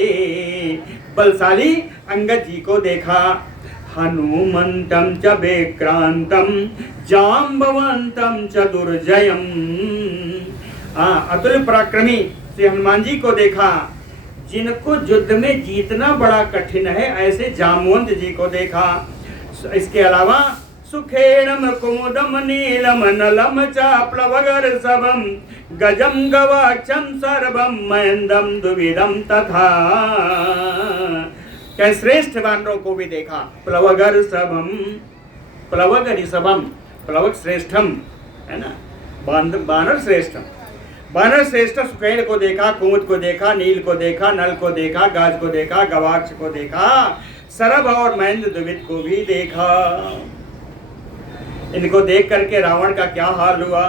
बलशाली अंगद जी को देखा। हनुमंतम च विक्रांतम जाम्बवंतम च दुर्जयम, अतुल पराक्रमी श्री हनुमान जी को देखा, जिनको युद्ध में जीतना बड़ा कठिन है, ऐसे जाम्बवंत जी को देखा। इसके अलावा सुखेणम कुमुदम नीलम नलम च प्लवगर्षभम गजम गवाक्षम सर्वम महेंद्रम द्विविधम तथा, क्या श्रेष्ठ बानरों को भी देखा। प्लवगर्षभम, प्लवगर्षभम, प्लवक श्रेष्ठम है ना, बानर श्रेष्ठम, बानर श्रेष्ठ सुखेण को देखा, कुमुद को देखा, नील को देखा, नल को देखा, गाज को देखा, गवाक्ष को देखा, सरभ और महेंद्र द्विविध को भी देखा। इनको देख करके रावण का क्या हाल हुआ,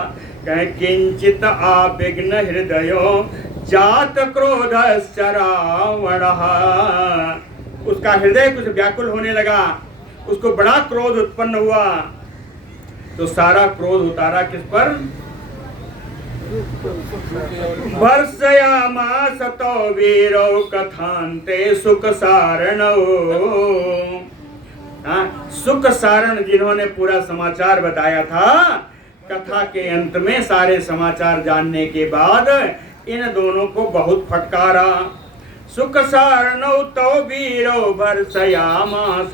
कहे किंचित आविघ्न हृदयो जात क्रोधश्च रावणः, उसका हृदय कुछ व्याकुल होने लगा, उसको बड़ा क्रोध उत्पन्न हुआ। तो सारा क्रोध उतारा किस पर, वर्षयामास तो वीरो कथान्ते सुख सारणौ, सुख सारण जिन्होंने पूरा समाचार बताया था, कथा के अंत में सारे समाचार जानने के बाद इन दोनों को बहुत फटकारा। सुख सारणौ तो वीरो वर्षयामास,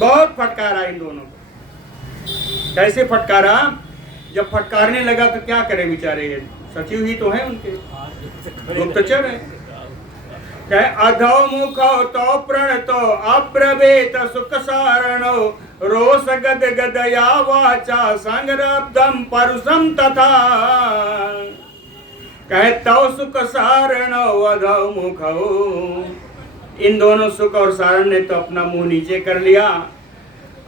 बहुत फटकारा इन दोनों को। कैसे फटकारा, जब फटकारने लगा तो क्या करे बेचारे, सचिव ही तो है उनके, गुप्तचर है। कहे अधो मुखो तो प्रणतो अब्रवीत सुख सारणो रोष गद गदया वाचा संग्रब्धम परुषम तथा, कहे तव सुख सारणो अधो मुखो, इन दोनों सुख और सारण ने तो अपना मुंह नीचे कर लिया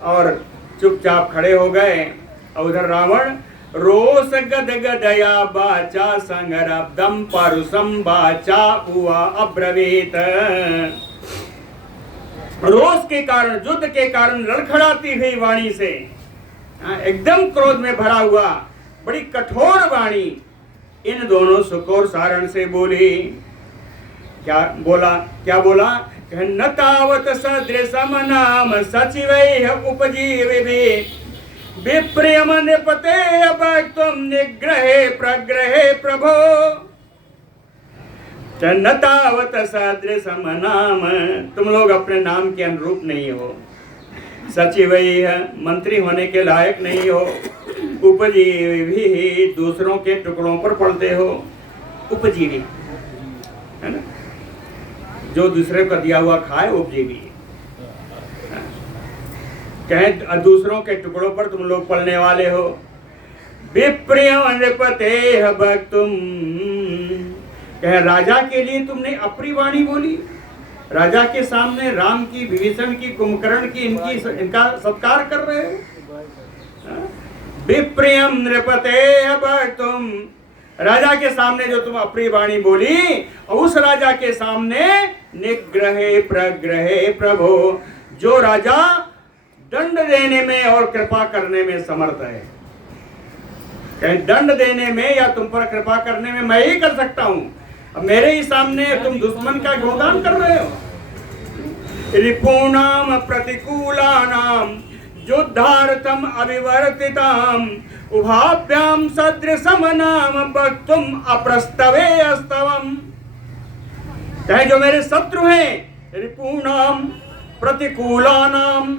और चुपचाप खड़े हो गए। और उधर रावण रोष गद गदया बाचा संगरब्धम परुषम बाचा हुआ अब्रवीत, रोष के कारण, युद्ध के कारण लड़खड़ाती हुई वाणी से, एकदम क्रोध में भरा हुआ बड़ी कठोर वाणी इन दोनों सुख और सारण से बोली। क्या बोला, न तावत सदृशम नाम सचिवैः उपजीविवे विप्रियम निपते अभक्तुम निग्रहे प्रग्रहे प्रभो, न तावत सदृशम नाम, तुम लोग अपने नाम के अनुरूप नहीं हो, सचिवैः मंत्री होने के लायक नहीं हो, उपजीवी, दूसरों के टुकड़ों पर पलते हो। उपजीवी है ना, जो दूसरे का दिया हुआ खाए उपजीवी। कहे दूसरों के टुकड़ों पर तुम लोग पलने वाले हो। विप्रियम नृपते भक्तुम, कहे राजा के लिए तुमने अप्रिय वाणी बोली। राजा के सामने राम की, विभीषण की, कुंभकर्ण की, इनका सत्कार कर रहे हो। विप्रियम नृपते भक्तुम, राजा के सामने जो तुम अप्रिय वाणी बोली, और उस राजा के सामने निग्रहे प्रग्रहे प्रभो, जो राजा दंड देने में और कृपा करने में समर्थ है। कहीं दंड देने में या तुम पर कृपा करने में मैं ही कर सकता हूं, अब मेरे ही सामने तुम दुश्मन का गुणगान कर रहे हो। रिपूणाम प्रतिकूलानाम युद्धार्थम अविवर्तिताम उभाभ्याम सदृशम नाम वक्तुम अप्रस्तवे अस्तवम। कहे जो मेरे शत्रु हैं, रिपूणाम प्रतिकूलानाम,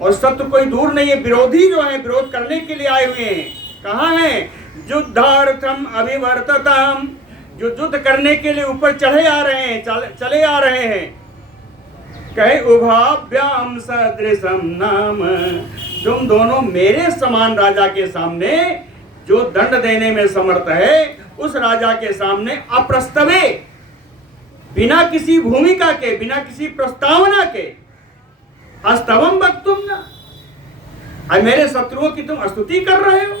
और शत्रु कोई दूर नहीं है, विरोधी जो है विरोध करने के लिए आए हुए हैं। कहाँ है? युद्धार्थम अभिवर्तताम, जो युद्ध करने के लिए ऊपर चढ़े आ रहे हैं, चले आ रहे हैं। कहे उभाभ्याम सदृशम नाम, तुम दोनों मेरे समान राजा के सामने, जो दंड देने में समर्थ है, उस राजा के सामने अप्रस्तवे, बिना किसी भूमिका के, बिना किसी प्रस्तावना के, अस्तवम वक्तुम ना, अब मेरे शत्रुओं की तुम स्तुति कर रहे हो।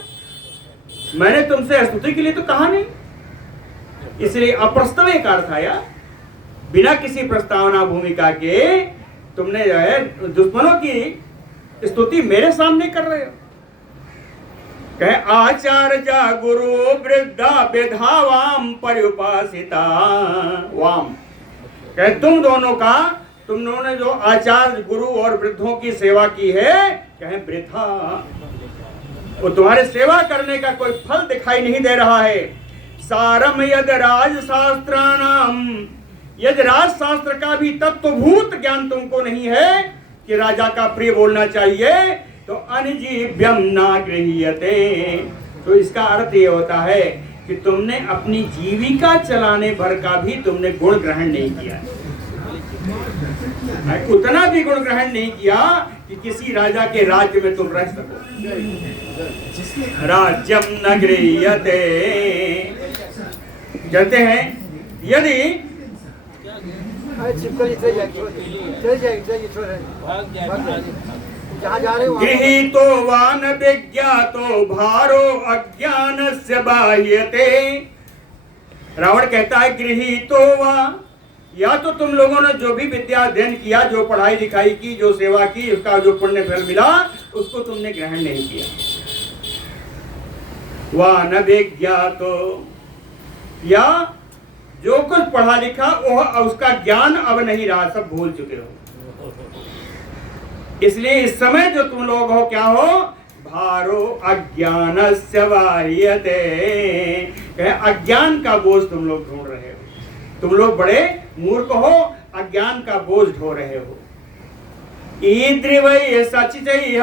मैंने तुमसे स्तुति के लिए तो कहा नहीं, इसलिए अप्रस्तवे का अर्थ आया, बिना किसी प्रस्तावना भूमिका के तुमने जो है दुश्मनों की स्तुति मेरे सामने कर रहे हो। कहे आचार्य गुरु वृद्धा विधावाम पर्युपासिता वाम, कहे तुम दोनों ने जो आचार्य गुरु और वृद्धों की सेवा की है, कहे वृथा, वो तुम्हारे सेवा करने का कोई फल दिखाई नहीं दे रहा है। सारम यद राजशास्त्राणाम, यदि राजशास्त्र का भी तत्वभूत ज्ञान तुमको नहीं है कि राजा का प्रिय बोलना चाहिए, तो अनजीव्यम ना गृह्यते, तो इसका अर्थ ये होता है कि तुमने अपनी जीविका चलाने भर का भी तुमने गुण ग्रहण नहीं किया, उतना भी गुण ग्रहण नहीं किया कि किसी राजा के राज्य में तुम रह सको। राज्यम न गृह्यते, कहते हैं यदि गृहीतो वान विज्ञातो भारो अज्ञानस्य बाह्यते, रावण कहता है गृहीतो वा, या तो तुम लोगों ने जो भी विद्या अध्ययन किया, जो पढ़ाई लिखाई की, जो सेवा की, उसका जो पुण्य फल मिला, उसको तुमने ग्रहण नहीं किया। वान विज्ञातो, या जो कुछ पढ़ा लिखा वह उसका ज्ञान अब नहीं रहा, सब भूल चुके हो। इसलिए इस समय जो तुम लोग हो क्या हो? भारो अज्ञानस्य बाह्यते, अज्ञान का बोझ तुम लोग ढूंढ रहे हो। तुम लोग बड़े मूर्ख हो, अज्ञान का बोझ ढो रहे हो। ईदृवैः सचिवैः,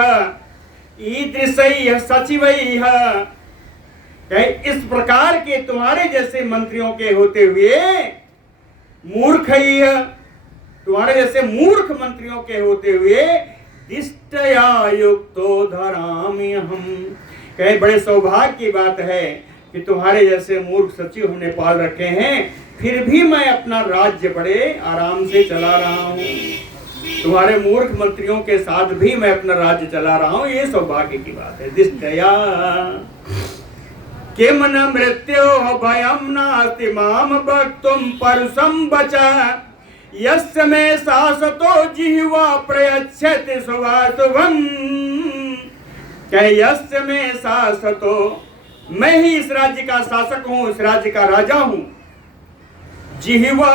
ईदृशैः सचिवैः, इस प्रकार के तुम्हारे जैसे मंत्रियों के होते हुए, मूर्खैः, तुम्हारे जैसे मूर्ख मंत्रियों के होते हुए, दिष्टया युक्तो धरामि हम, कहे बड़े सौभाग्य की बात है कि तुम्हारे जैसे मूर्ख सचिव हमने पाल रखे हैं, फिर भी मैं अपना राज्य बड़े आराम से चला रहा हूँ। तुम्हारे मूर्ख मंत्रियों के साथ भी मैं अपना राज्य चला रहा हूँ, ये सौभाग्य की बात है। दिष्टया किम न मृत्यो भयम नास्ति माम वक्तुम परुषम वचा, यस्य मे शासतो जिह्वा प्रयच्छति शुभाशुभम, कहे यस्य मे शासतो, मैं ही इस राज्य का शासक हूँ, इस राज्य का राजा हूँ। जिह्वा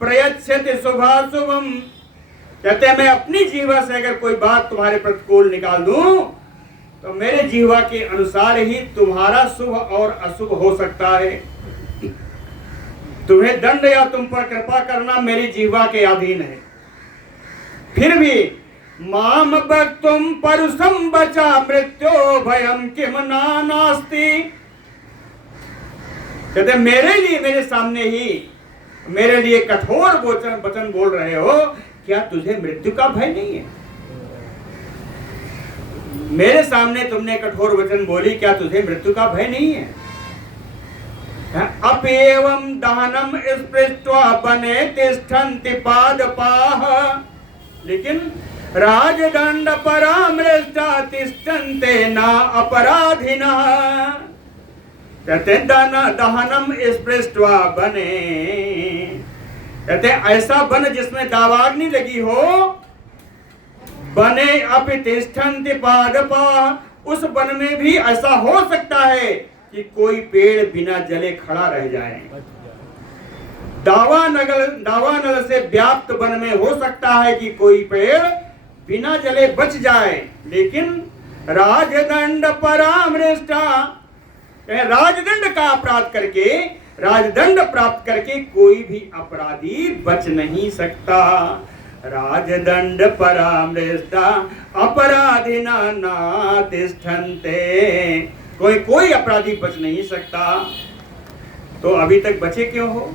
प्रयच्छति शुभाशुभम, कहते हैं मैं अपनी जिह्वा से अगर कोई बात तुम्हारे प्रतिकूल निकाल दूं, तो मेरे जिह्वा के अनुसार ही तुम्हारा शुभ और अशुभ हो सकता है। तुम्हें दंड या तुम पर कृपा करना मेरी जिह्वा के अधीन है। फिर भी माम वक्तुम परुषम बचा मृत्यो भयम किम नास्ति। कहते मेरे लिए, मेरे सामने ही मेरे लिए कठोर वचन बोल रहे हो, क्या तुझे मृत्यु का भय नहीं है? मेरे सामने तुमने कठोर वचन बोली, क्या तुझे मृत्यु का भय नहीं है? अपेवं दहनम स्पृष्ट्वा बने तिष्ठन्ति पादपाः, लेकिन राजदंड परामृष्टा तिष्ठन्ते न अपराधिनः। कहते दहनम स्पृष्ट्वा बने, कहते ऐसा वन जिसमें दावाग्नि लगी हो, बने अपि तिष्ठन्ति पादपाः, उस वन में भी ऐसा हो सकता है कि कोई पेड़ बिना जले खड़ा रह जाए। दावानल से व्याप्त वन में हो सकता है कि कोई पेड़ बिना जले बच जाए, लेकिन राजदंड परामृष्टा, राजदंड का अपराध करके, राजदंड प्राप्त करके कोई भी अपराधी बच नहीं सकता। राजदंड परामृष्टा अपराधिना न तिष्ठन्ते, कोई अपराधी बच नहीं सकता। तो अभी तक बचे क्यों हो?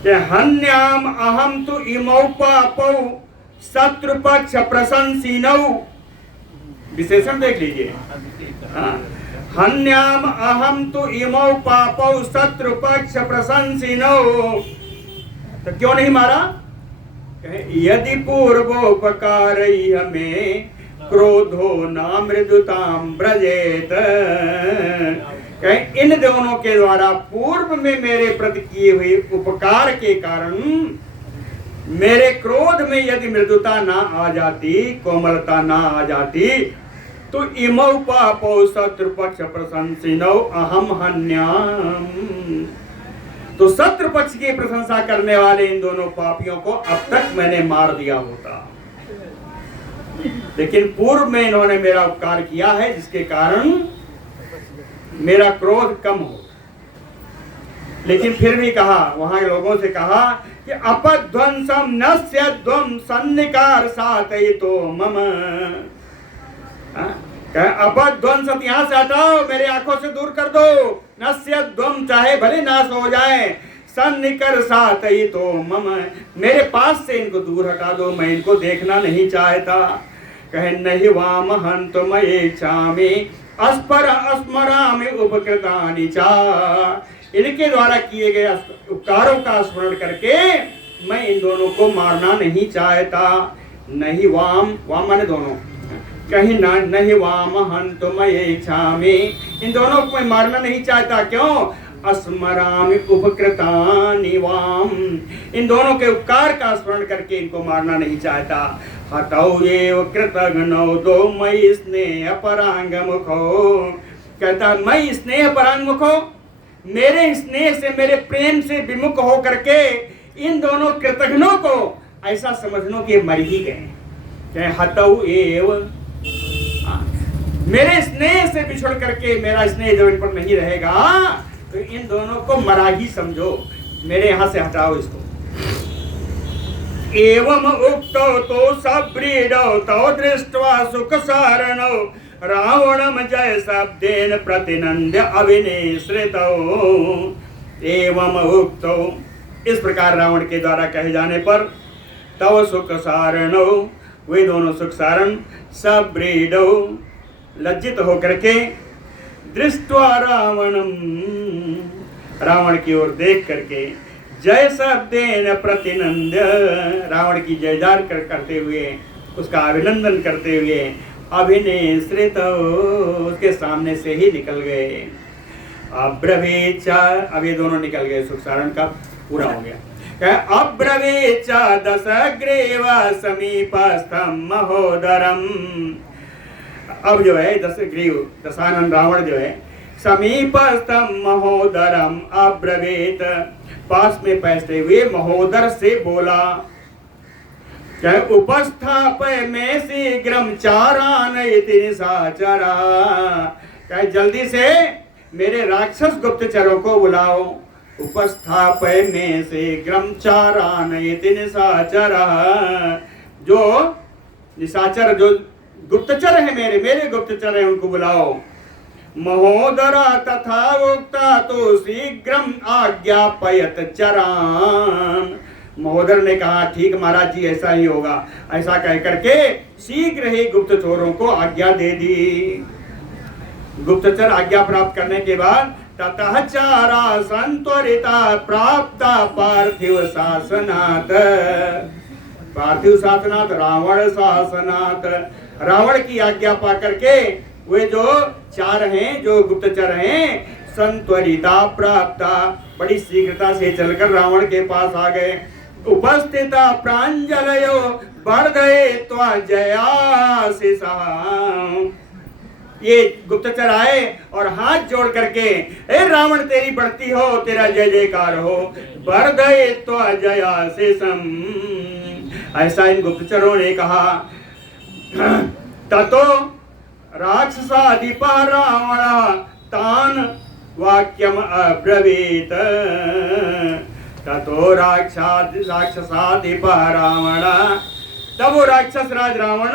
हन्याम अहम तु इमौ पापौ शत्रुपक्ष प्रशंसिनौ, विशेषण देख लीजिए। हन्याम अहम तु इमौ पापौ शत्रुपक्ष प्रशंसिनौ, तो क्यों नहीं मारा? यदि पूर्वोपकारैः हमें क्रोधो न मृदुताम ब्रजेत, इन दोनों के द्वारा पूर्व में मेरे प्रति किए हुए उपकार के कारण मेरे क्रोध में यदि मृदुता ना आ जाती, कोमलता ना आ जाती, तो इमौ पापौ शत्रुपक्ष प्रशंसिनौ अहम हन्याम, तो शत्रु पक्ष की प्रशंसा करने वाले इन दोनों पापियों को अब तक मैंने मार दिया होता। लेकिन पूर्व में इन्होंने मेरा उपकार किया है, जिसके कारण मेरा क्रोध कम हो। लेकिन फिर भी कहा, वहां के लोगों से कहा कि अपध्वंसम नस्यध्वं सन्निकार सातयितो मम, अपध्वंस यहाँ से हटाओ, मेरे आंखों से दूर कर दो, नस्यध्वं चाहे भले नाश हो जाए, सन्निकर सातयितो मम, मेरे पास से इनको दूर हटा दो, मैं इनको देखना नहीं चाहता। कहे नहीं वाम हंत मये चामे अस्पर अस्मरामि उपकृतानि चा, इनके द्वारा किए गए उपकारों का स्मरण करके मैं इन दोनों को मारना नहीं चाहता। नहीं वाम, वाम माने दोनों, कहीं ना नहीं वाम हंत मये चामे, इन दोनों को मैं मारना नहीं चाहता। क्यों? अस्मरामि उपकृतानि वाम, इन दोनों के उपकार का स्मरण करके इनको मारना नहीं चाहता। हतौ एव कृतघ्नौ दो मयि स्नेह परांग मुखो, कहता मैं स्नेह परांग मुखो, मेरे स्नेह से, मेरे प्रेम से विमुख हो करके इन दोनों कृतघ्नों को ऐसा समझ लो कि मर ही गए। हतौ एव, मेरे स्नेह से बिछुड़ करके, मेरा स्नेह जब इन पर नहीं रहेगा तो इन दोनों को मरा ही समझो, मेरे यहाँ से हटाओ इसको। एवं उक्तो तो सब्रीडौ तौ दृष्ट्वा सुख सारणौ रावणम जय शब्देन प्रतिनंद्य अविनिश्रितौ। एवं उक्तो, इस प्रकार रावण के द्वारा कहे जाने पर, तव सुख सारणौ, वे दोनों सुख सारण, सब्रीडौ, लज्जित होकर के, दृष्ट्वा रावणम, रावण की ओर देख करके, जय शब्देन प्रतिनंद्य, रावण की जयकार करते हुए, उसका अभिनंदन करते हुए, अभिनिश्रित, उसके सामने से ही निकल गए। अब्रवीचा, अब ये दोनों निकल गए, सुख सारण का पूरा हो गया। अब्रवीचा दशग्रीव समीपस्थम महोदरम, अब जो है दशग्रीव, दशानन रावण जो है, समीपस्थम महोदरम अब्रवीत, पास में बैठे हुए महोदर से बोला, क्या उपस्थापय में शीघ्रम चारान इति निशाचरा, क्या जल्दी से मेरे राक्षस गुप्तचरों को बुलाओ। उपस्थापय में शीघ्रम चारान इति निशाचरा, जो निशाचर जो गुप्तचर है, मेरे गुप्तचर है, उनको बुलाओ। महोदरा तथा उक्ता तो शीघ्रम आज्ञापयत चरान। महोदर ने कहा ठीक महाराज जी ऐसा ही होगा। ऐसा कह करके शीघ्र ही गुप्तचरों को आज्ञा दे दी। गुप्तचर आज्ञा प्राप्त करने के बाद ततः चारा संत्वरिता प्राप्ता पार्थिव शासनात्। पार्थिव शासनात् रावण शासनात्। रावण की आज्ञा पा करके वे जो चार हैं, जो गुप्तचर हैं, संत्वरिता प्राप्ता, बड़ी शीघ्रता से चलकर रावण के पास आ गए। उपस्थिता प्रांजलयो वर्धयित्वा जयाशिषा। ये गुप्तचर आए और हाथ जोड़ करके, ए रावण तेरी बढ़ती हो, तेरा जय जयकार हो, वर्धयित्वा जयाशिषम। ऐसा इन गुप्तचरों ने कहा। ततो राक्षसाधिपः रावण तान वाक्यम अब्रवीत। ततो राक्षसाधिपः रावण, तब वो राक्षस राज रावण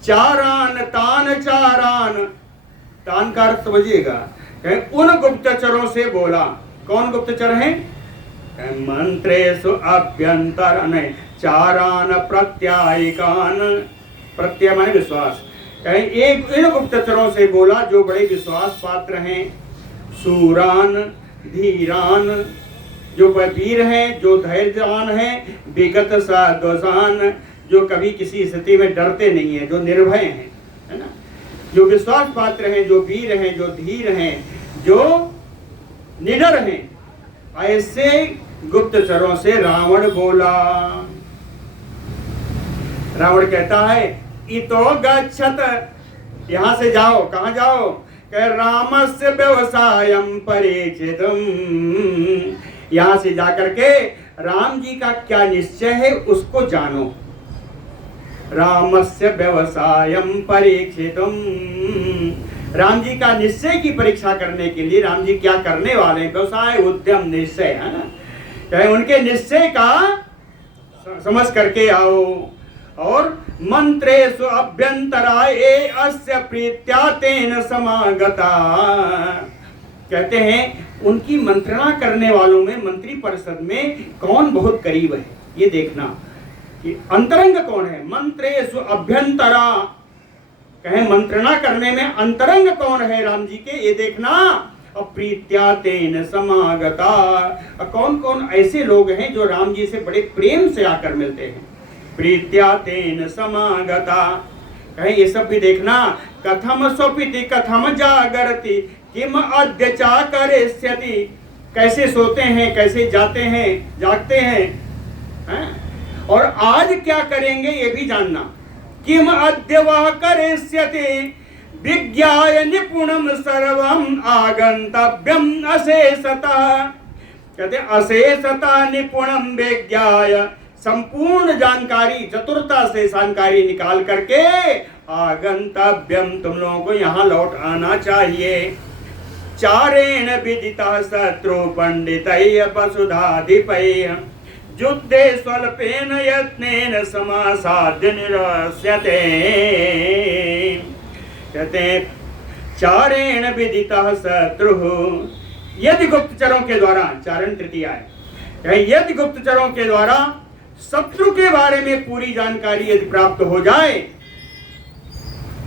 चारान तान चारान, तान का अर्थ समझिएगा, उन गुप्तचरों से बोला। कौन गुप्तचर हैं? मंत्रेषु अभ्यंतर, नहीं, चारान प्रत्यायिकान, प्रत्यय माने विश्वास। एक इन गुप्तचरों से बोला जो बड़े विश्वास पात्र हैं। सूरान धीरान, जो वीर हैं, जो धैर्यवान हैं। विगत साध्वसान, जो कभी किसी स्थिति में डरते नहीं है, जो निर्भय हैं, है ना, जो विश्वास पात्र हैं, जो वीर हैं, जो धीर हैं, जो निडर हैं। ऐसे गुप्तचरों से रावण बोला। रावण कहता है इतो गच्छत, यहां से जाओ। कहां जाओ? कह रामस्य व्यवसायम परीक्षितम, यहां से जाकर के राम जी का क्या निश्चय है उसको जानो। रामस्य व्यवसायम परीक्षितम, राम जी का निश्चय की परीक्षा करने के लिए राम जी क्या करने वाले हैं। व्यवसाय उद्यम निश्चय, है ना, कहे उनके निश्चय का समझ करके आओ। और मंत्रेषु अभ्यंतरा ये अस्य प्रीत्या तेन समागता, कहते हैं उनकी मंत्रणा करने वालों में, मंत्री परिषद में कौन बहुत करीब है ये देखना कि अंतरंग कौन है। मंत्रेषु अभ्यंतरा, कहे मंत्रणा करने में अंतरंग कौन है राम जी के, ये देखना। अप्रीत्या तेन समागता, कौन कौन ऐसे लोग हैं जो राम जी से बड़े प्रेम से आकर मिलते हैं। प्रीत्या तेन समागता, कहे ये सब भी देखना। कथम स्वपिति कथम जागरति किम अद्य चा करिष्यति, कैसे सोते हैं, कैसे जाते हैं, जागते हैं, और आज क्या करेंगे ये भी जानना। किम अद्य वह करिष्यति विज्ञाय निपुणम सर्वम आगंतव्यम अशेषतः, कहते अशेषतः निपुणम विज्ञाय, संपूर्ण जानकारी चतुरता से जानकारी निकाल करके आगंतव्यम, तुम लोगों को यहाँ लौट आना चाहिए। चारेण विदितः शत्रु पंडितैः वसुधाधिपैः युद्धे स्वल्पेन यत्नेन समासाद्य निरस्यते, कहते चारेण विदितः शत्रु, यदि गुप्तचरों के द्वारा, चारण तृतीया है, यदि गुप्तचरों के द्वारा शत्रु के बारे में पूरी जानकारी यदि प्राप्त हो जाए,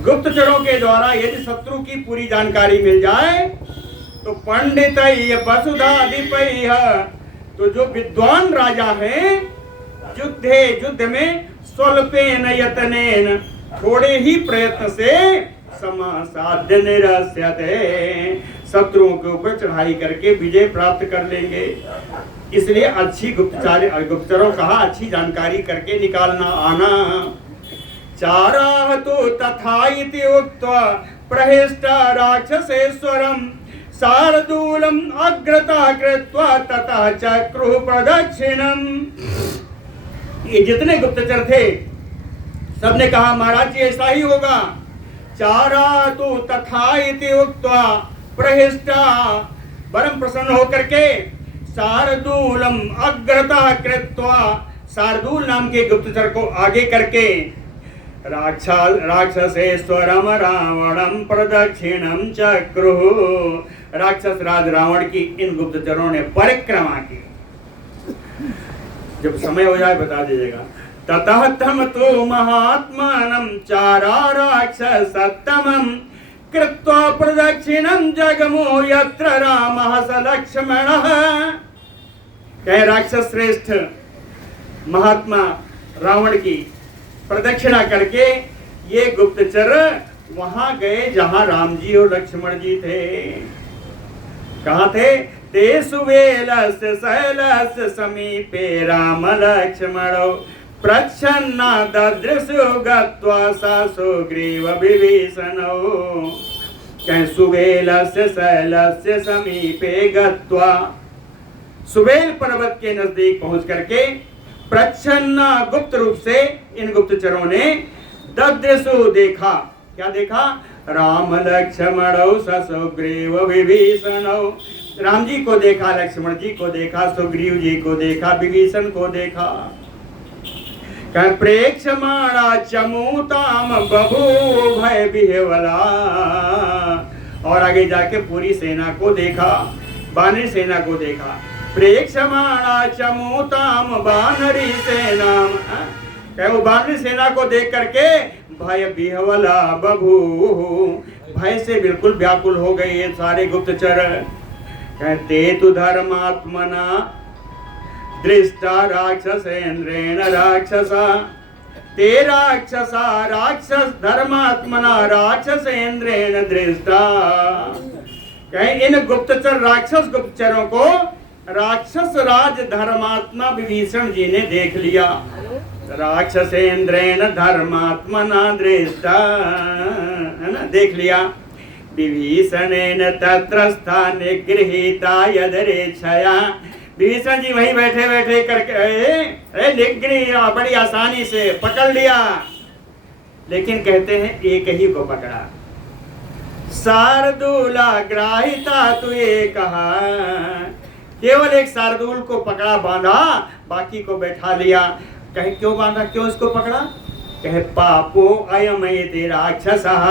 गुप्तचरों के द्वारा यदि शत्रु की पूरी जानकारी मिल जाए, तो पंडितैः वसुधाधिपैः, तो जो विद्वान राजा हैं युद्ध में स्वल्पेन यत्नेन, थोड़े ही प्रयत्न से समासाद्य निरस्यते, शत्रुओं के ऊपर चढ़ाई करके विजय प्राप्त कर लेंगे। इसलिए अच्छी गुप्तचरों कहा अच्छी जानकारी करके निकालना आना। चाराः तो तथा इति उक्त्वा प्रहिष्ट राक्षसेश्वरम शार्दूलम अग्रता कृत्वा ततः चक्रुः प्रदक्षिणम। ये जितने गुप्तचर थे सबने कहा महाराज जी ऐसा ही होगा। चारा तो तथा इति उक्त्वा प्रहिष्टा, परम प्रसन्न होकर के शार्दूलम अग्रता कृत्वा, शार्दूल नाम के गुप्तचर को आगे करके राक्षसेश्वरम रावणम प्रदक्षिणम चक्रुः, राक्षस राज रावण की इन गुप्तचरों ने परिक्रमा की। जब समय हो जाए बता दीजिएगा। ततः तम तो महात्मानं चारा राक्षसत्तमं कृत्वा प्रदक्षिणं जगमो यत्र रामः स लक्ष्मणः। कहे राक्षस श्रेष्ठ महात्मा रावण की प्रदक्षिणा करके ये गुप्तचर वहां गए जहां राम जी और लक्ष्मण जी थे। कहाँ थे? ते सुवेलस्य शैलस्य समीपे राम लक्ष्मणौ प्रच्छन्ना ददृशो गत्वा सा सुग्रीव विभीषणौ। कहीं सुवेलस्य शैलस्य समीपे गत्वा, सुवेल पर्वत के नजदीक पहुंच करके प्रच्छन्ना गुप्त रूप से इन गुप्तचरों ने ददृशु देखा। क्या देखा? राम लक्ष्मणौ सुग्रीव विभीषणौ, राम जी को देखा, लक्ष्मण जी को देखा, सुग्रीव जी को देखा, विभीषण को देखा। प्रेक्षमाणा चमूताम बभू भय विह्वला, और आगे जाके पूरी सेना को देखा, बानरी सेना को देखा। प्रेक्षमाणा चमूताम बानरी सेनाम, वो बानरी सेना को देख करके भय विह्वला बभू, भय से बिल्कुल व्याकुल हो गए ये सारे गुप्तचर। कहते तु धर्मात्मना दृष्टा राक्षसेन्द्रेण राक्षसा, ते राक्षसा राक्षस धर्मात्मना राक्षसेन्द्रेण दृष्टा। कहीं इन गुप्तचर राक्षस गुप्तचरों को राक्षस राज धर्मात्मा विभीषण जी ने देख लिया। राक्षसेन्द्रेण धर्मात्मना दृष्टा, है ना, देख लिया। विभीषणेन तत्रस्था निगृहीता यदरेच्छया, विभीषण जी वहीं बैठे बैठे करके निगृह बड़ी आसानी से पकड़ लिया। लेकिन कहते हैं एक ही को पकड़ा। शार्दूला ग्राहिता तुए कहा, केवल एक शार्दूल को पकड़ा, बांधा, बाकी को बैठा लिया। कहे क्यों बांधा, क्यों इसको पकड़ा? कहे पापो अयमयति राक्षसः,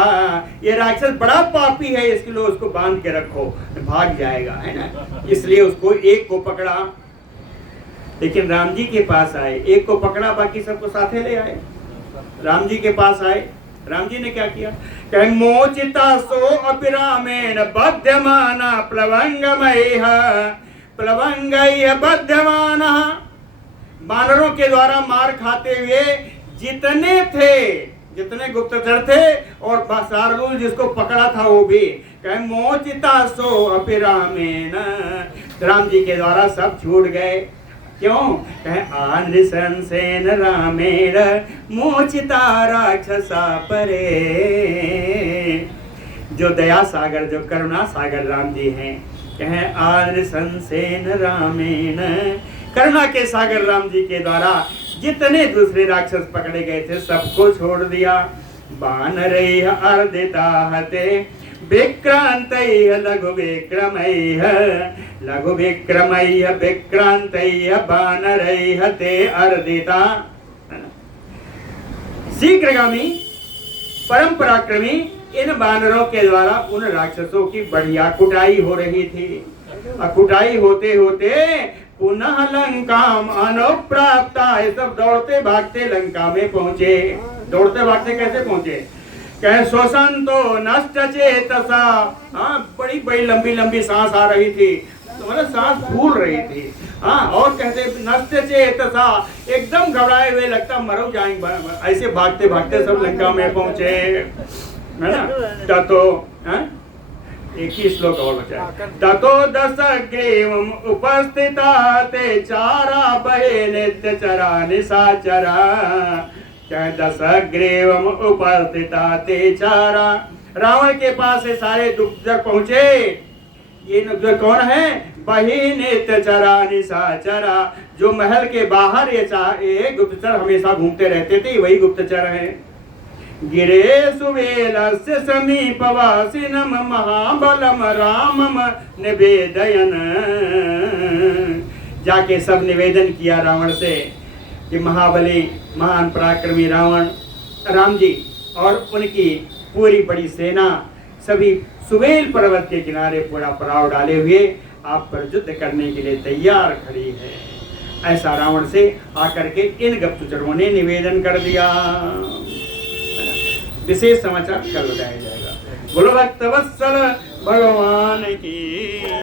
ये राक्षस बड़ा पापी है, इसके लिए उसको बांध के रखो, भाग जाएगा, है ना, इसलिए उसको एक को पकड़ा। लेकिन राम जी के पास आए, एक को पकड़ा, बाकी सबको साथे ले आए। राम जी के पास आए, राम जी ने क्या किया? कहे मोचिता सो अपिरामेण बध्यमाना प्लवंगमयः, प्लवंगैः बध्यमानः, बानरों के द्वारा मार खाते हुए जितने थे, जितने गुप्तचर थे और शार्दूल जिसको पकड़ा था वो भी, कहे मोचिता सो अपिरामेण, राम जी के द्वारा सब छूट गए। क्यों? कहे आनृशंसेन रामेण मोचिता राक्षसा परे, जो दया सागर, जो करुणा सागर राम जी हैं। कहे आनृशंसेन रामेण, करुणा के सागर राम जी के द्वारा जितने दूसरे राक्षस पकड़े गए थे सबको छोड़ दिया। बानरैः अर्दिताहते विक्रांतैः लघु विक्रमैः, लघु विक्रमैः विक्रांतैः बानरैः ते अर्दिता। शीघ्रगामी परम पराक्रमी इन बानरों के द्वारा उन राक्षसों की बढ़िया कुटाई हो रही थी। कुटाई होते होते पुनः लंकाम अनुप्राप्ता, ये सब दौड़ते भागते लंका में पहुंचे। दौड़ते भागते कैसे पहुंचे? कहे स्वसंतो नष्ट चेतसा, बड़ी बड़ी लंबी लंबी सांस आ रही थी, तो मतलब सांस फूल रही थी। और कहते नष्ट चेतसा, एकदम घबराए हुए, लगता मरो जाएंगे, ऐसे भागते भागते सब लंका में पहुंचे, है ना। तो एक ही श्लोक और बचा है। ततो दशग्रीवम् उपस्थिता ते चारा बहे नित्यचरा निशाचरा, क्या दशग्रीवम् उपस्थिता ते चारा, रावण के पास से सारे गुप्तचर पहुंचे। ये कौन है? बही नित्यचरा निशाचरा, जो महल के बाहर ये गुप्तचर हमेशा घूमते रहते थे, वही गुप्तचर हैं। गिरे सुवेलस्य समीपवासिनम महाबलम रामम निवेदयन, जाके सब निवेदन किया रावण से, कि महाबली महान पराक्रमी रावण राम जी और उनकी पूरी बड़ी सेना सभी सुवेल पर्वत के किनारे पूरा पड़ाव डाले हुए आप पर युद्ध करने के लिए तैयार खड़ी है। ऐसा रावण से आकर के इन गुप्तचरों ने निवेदन कर दिया। विशेष समाचार कल बताया जाएगा। बोलो भक्तवत्सल भगवान की।